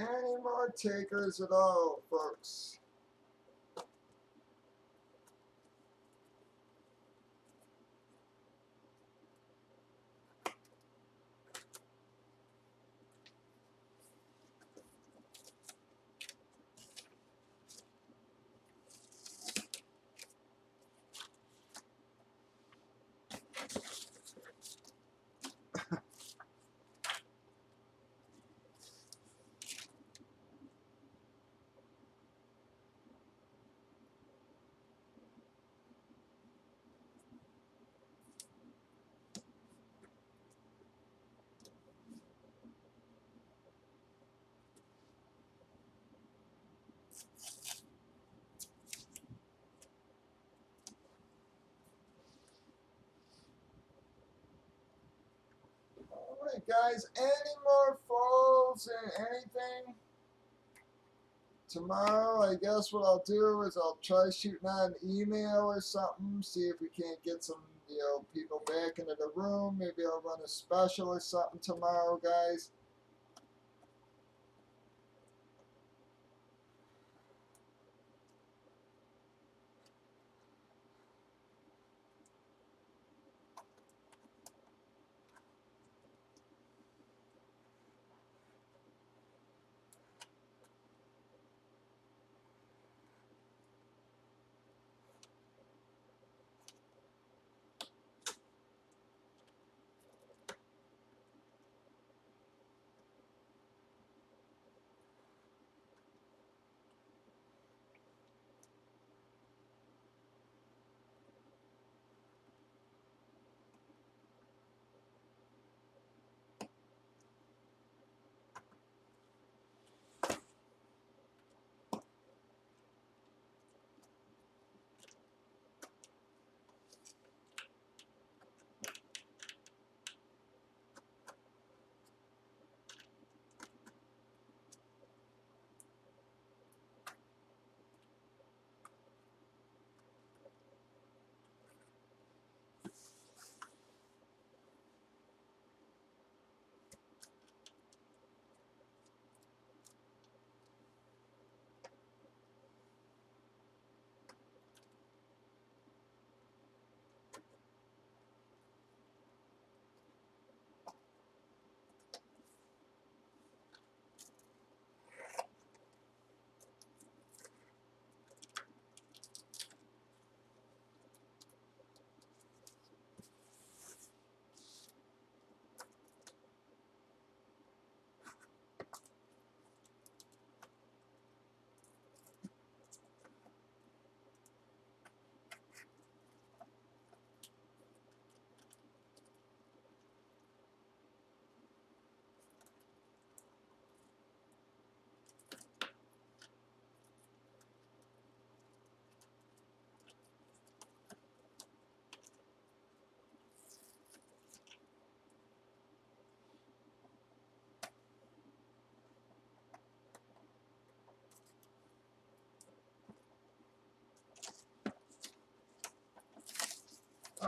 Any more takers at all, folks? All right, guys. Any more falls and anything? Tomorrow, I guess what I'll do is I'll try shooting out an email or something, see if we can't get some, people back into the room. Maybe I'll run a special or something tomorrow, guys.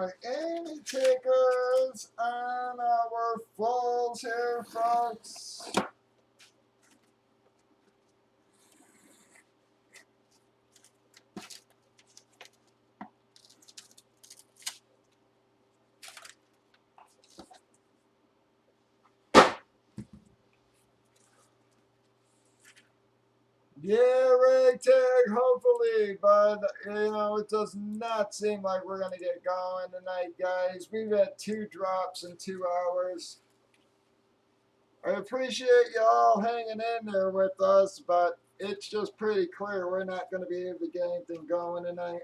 Alright, any takers on our falls here, folks? Yeah, right, Tag, hopefully, but it does not seem like we're going to get going tonight, guys. We've had 2 drops in 2 hours. I appreciate y'all hanging in there with us, but it's just pretty clear we're not going to be able to get anything going tonight.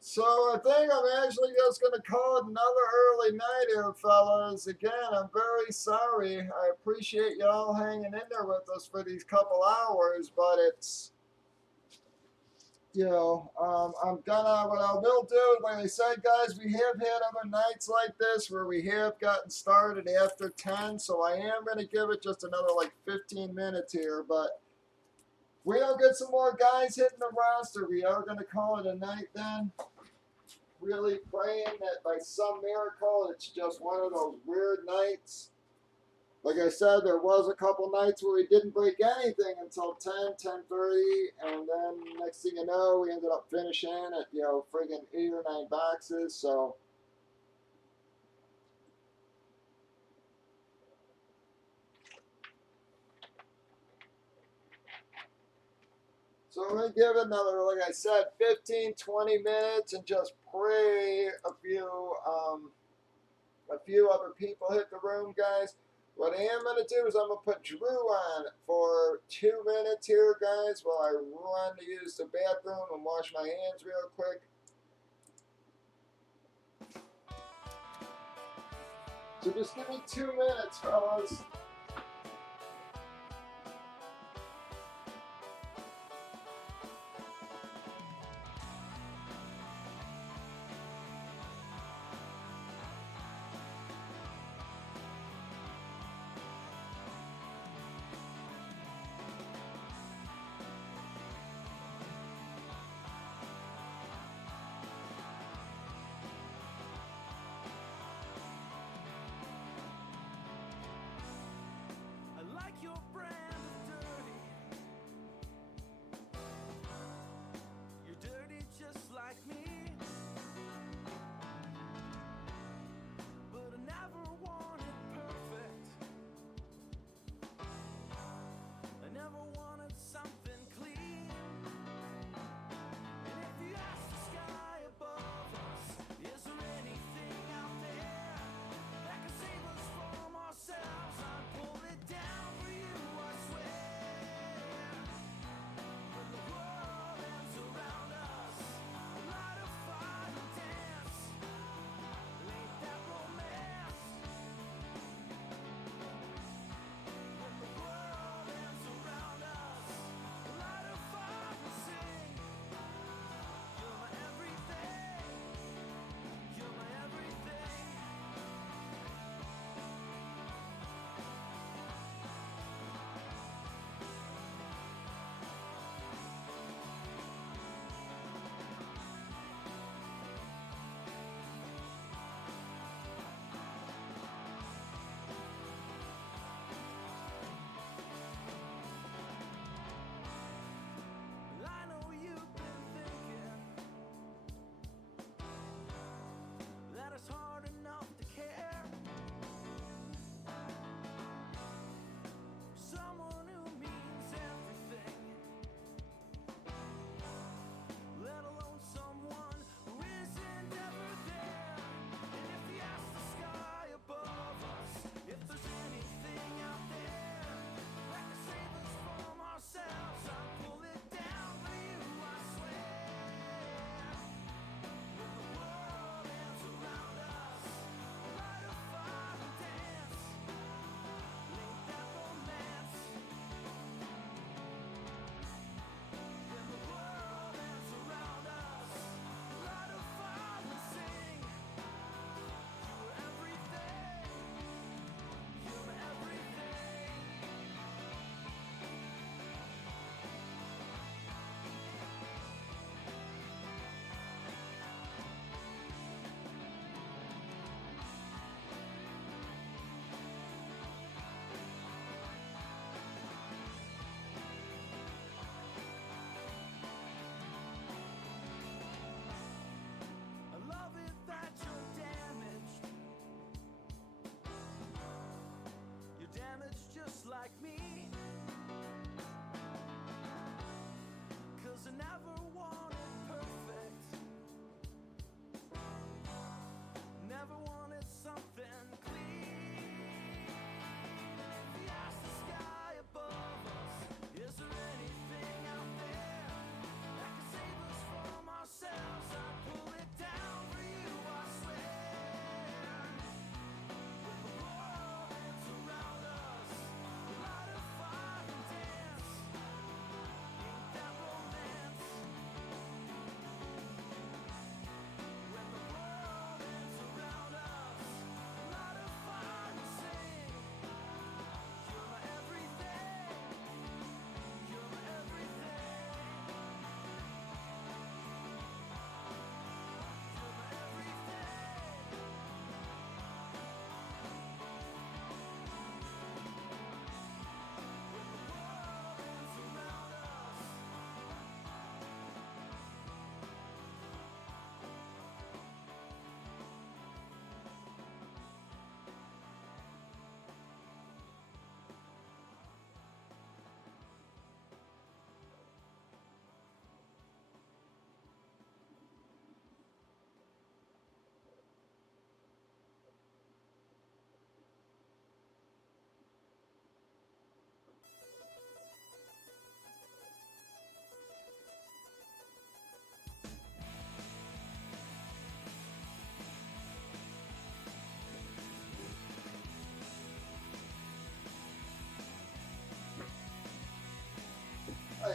So I think I'm actually just going to call it another early night here, fellas. Again, I'm very sorry. I appreciate y'all hanging in there with us for these couple hours, but it's, what I will do, like I said, guys, we have had other nights like this where we have gotten started after 10, so I am going to give it just another like 15 minutes here, but we don't get some more guys hitting the roster. We are going to call it a night then. Really praying that by some miracle it's just one of those weird nights. Like I said, there was a couple nights where we didn't break anything until 10, 10:30, and then next thing you know, we ended up finishing at, friggin' 8 or 9 boxes, so we're going to give it another, like I said, 15, 20 minutes and just pray a few other people hit the room, guys. What I am going to do is I'm going to put Drew on for 2 minutes here, guys, while I run to use the bathroom and wash my hands real quick. So just give me 2 minutes, fellas.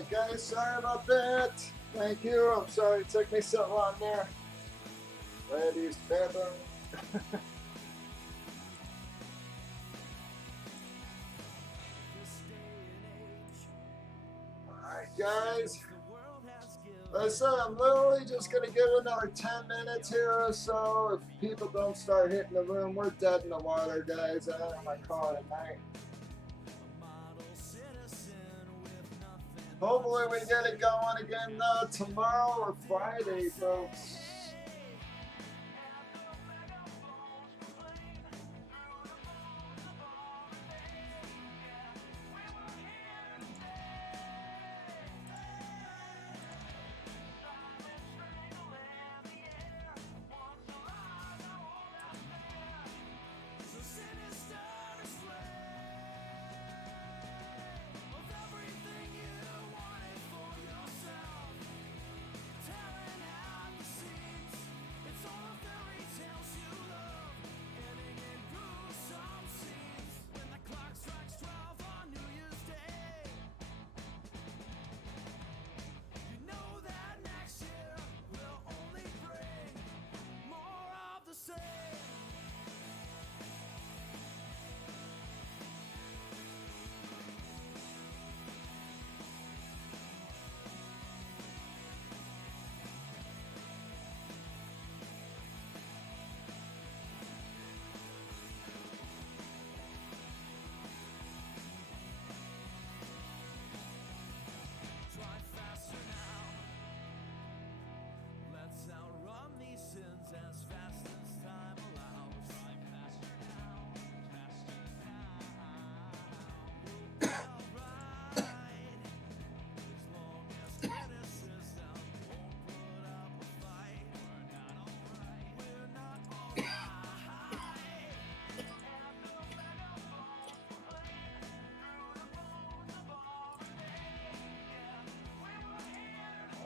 Alright guys, sorry about that. Thank you. I'm sorry it took me so long there. I had to use the bathroom. Alright guys. Listen, I'm literally just going to give another 10 minutes here or so. If people don't start hitting the room, we're dead in the water, guys. I don't want to call it a night. Hopefully we get it going again tomorrow or Friday, folks.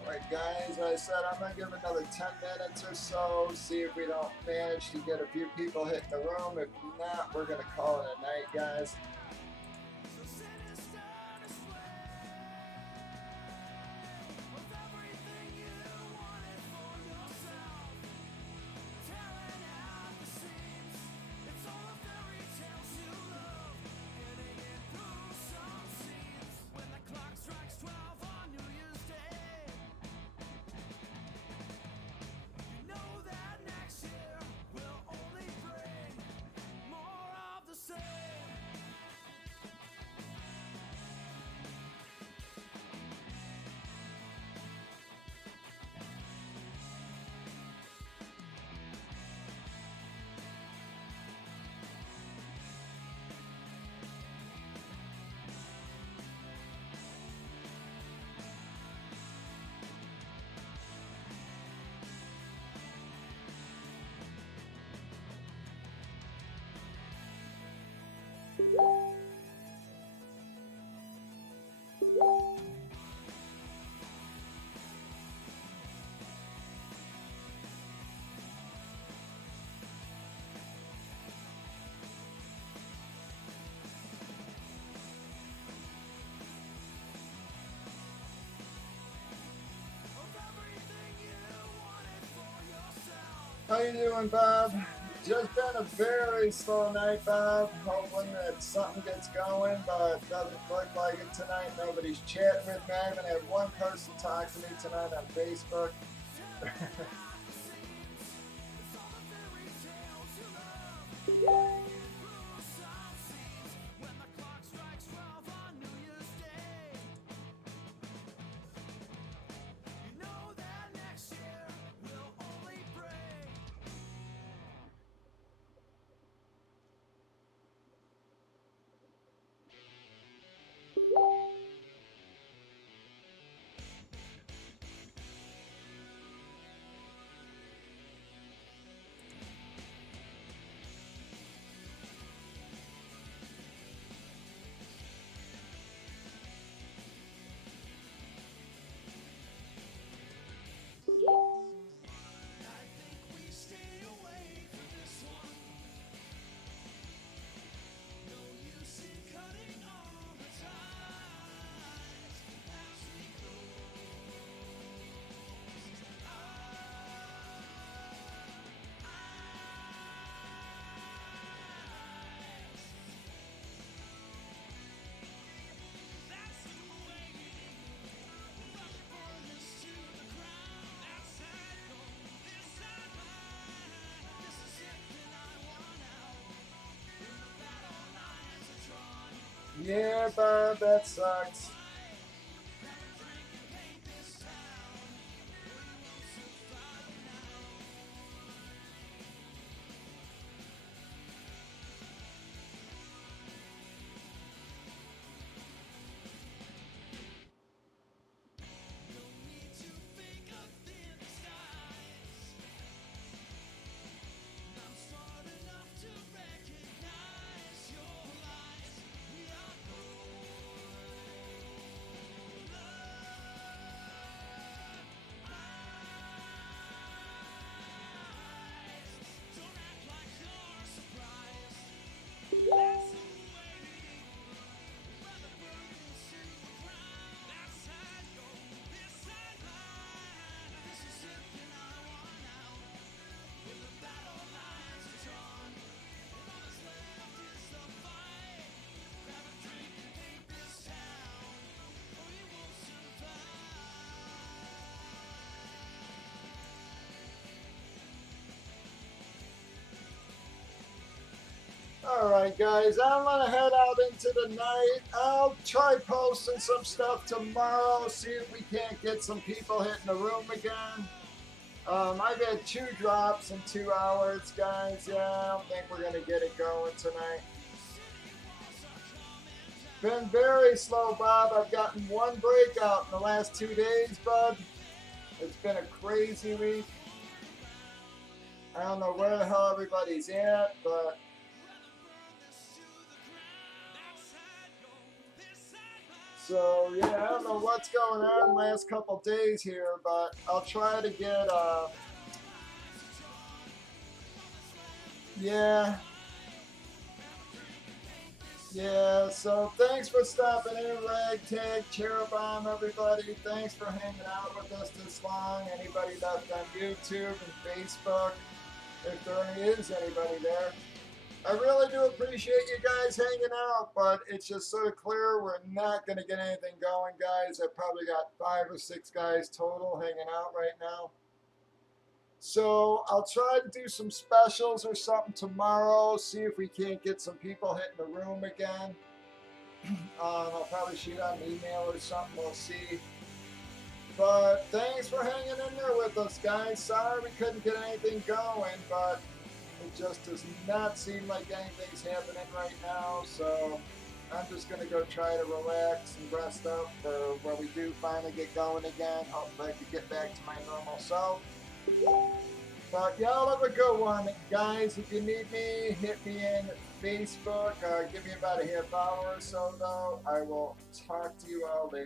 Alright guys, I said I'm going to give another 10 minutes or so, see if we don't manage to get a few people hitting the room. If not, we're going to call it a night, guys. How you doing, Bob? Just been a very slow night, Bob. Hoping that something gets going, but it doesn't look like it tonight. Nobody's chatting with me. I haven't had one person talk to me tonight on Facebook. Yeah, Bob, that sucks. Alright guys, I'm gonna head out into the night. I'll try posting some stuff tomorrow, see if we can't get some people hitting the room again. I've had 2 drops in 2 hours, guys. Yeah, I don't think we're gonna get it going tonight. Been very slow, Bob. I've gotten 1 breakout in the last 2 days, bud. It's been a crazy week. I don't know where the hell everybody's at, but so yeah, I don't know what's going on the last couple days here, but I'll try to get yeah. Yeah, so thanks for stopping in, Ragtag, Cherubim, everybody. Thanks for hanging out with us this long. Anybody left on YouTube and Facebook, if there is anybody there. I really do appreciate you guys hanging out, but it's just so clear we're not going to get anything going, guys. I've probably got 5 or 6 guys total hanging out right now. So I'll try to do some specials or something tomorrow, see if we can't get some people hitting the room again. I'll probably shoot out an email or something, we'll see. But thanks for hanging in there with us, guys. Sorry we couldn't get anything going, but it just does not seem like anything's happening right now. So I'm just going to go try to relax and rest up for when we do finally get going again. Hopefully I can get back to my normal self. But y'all have a good one, guys. If you need me, hit me in Facebook. Give me about a half hour or so, though. I will talk to you all later.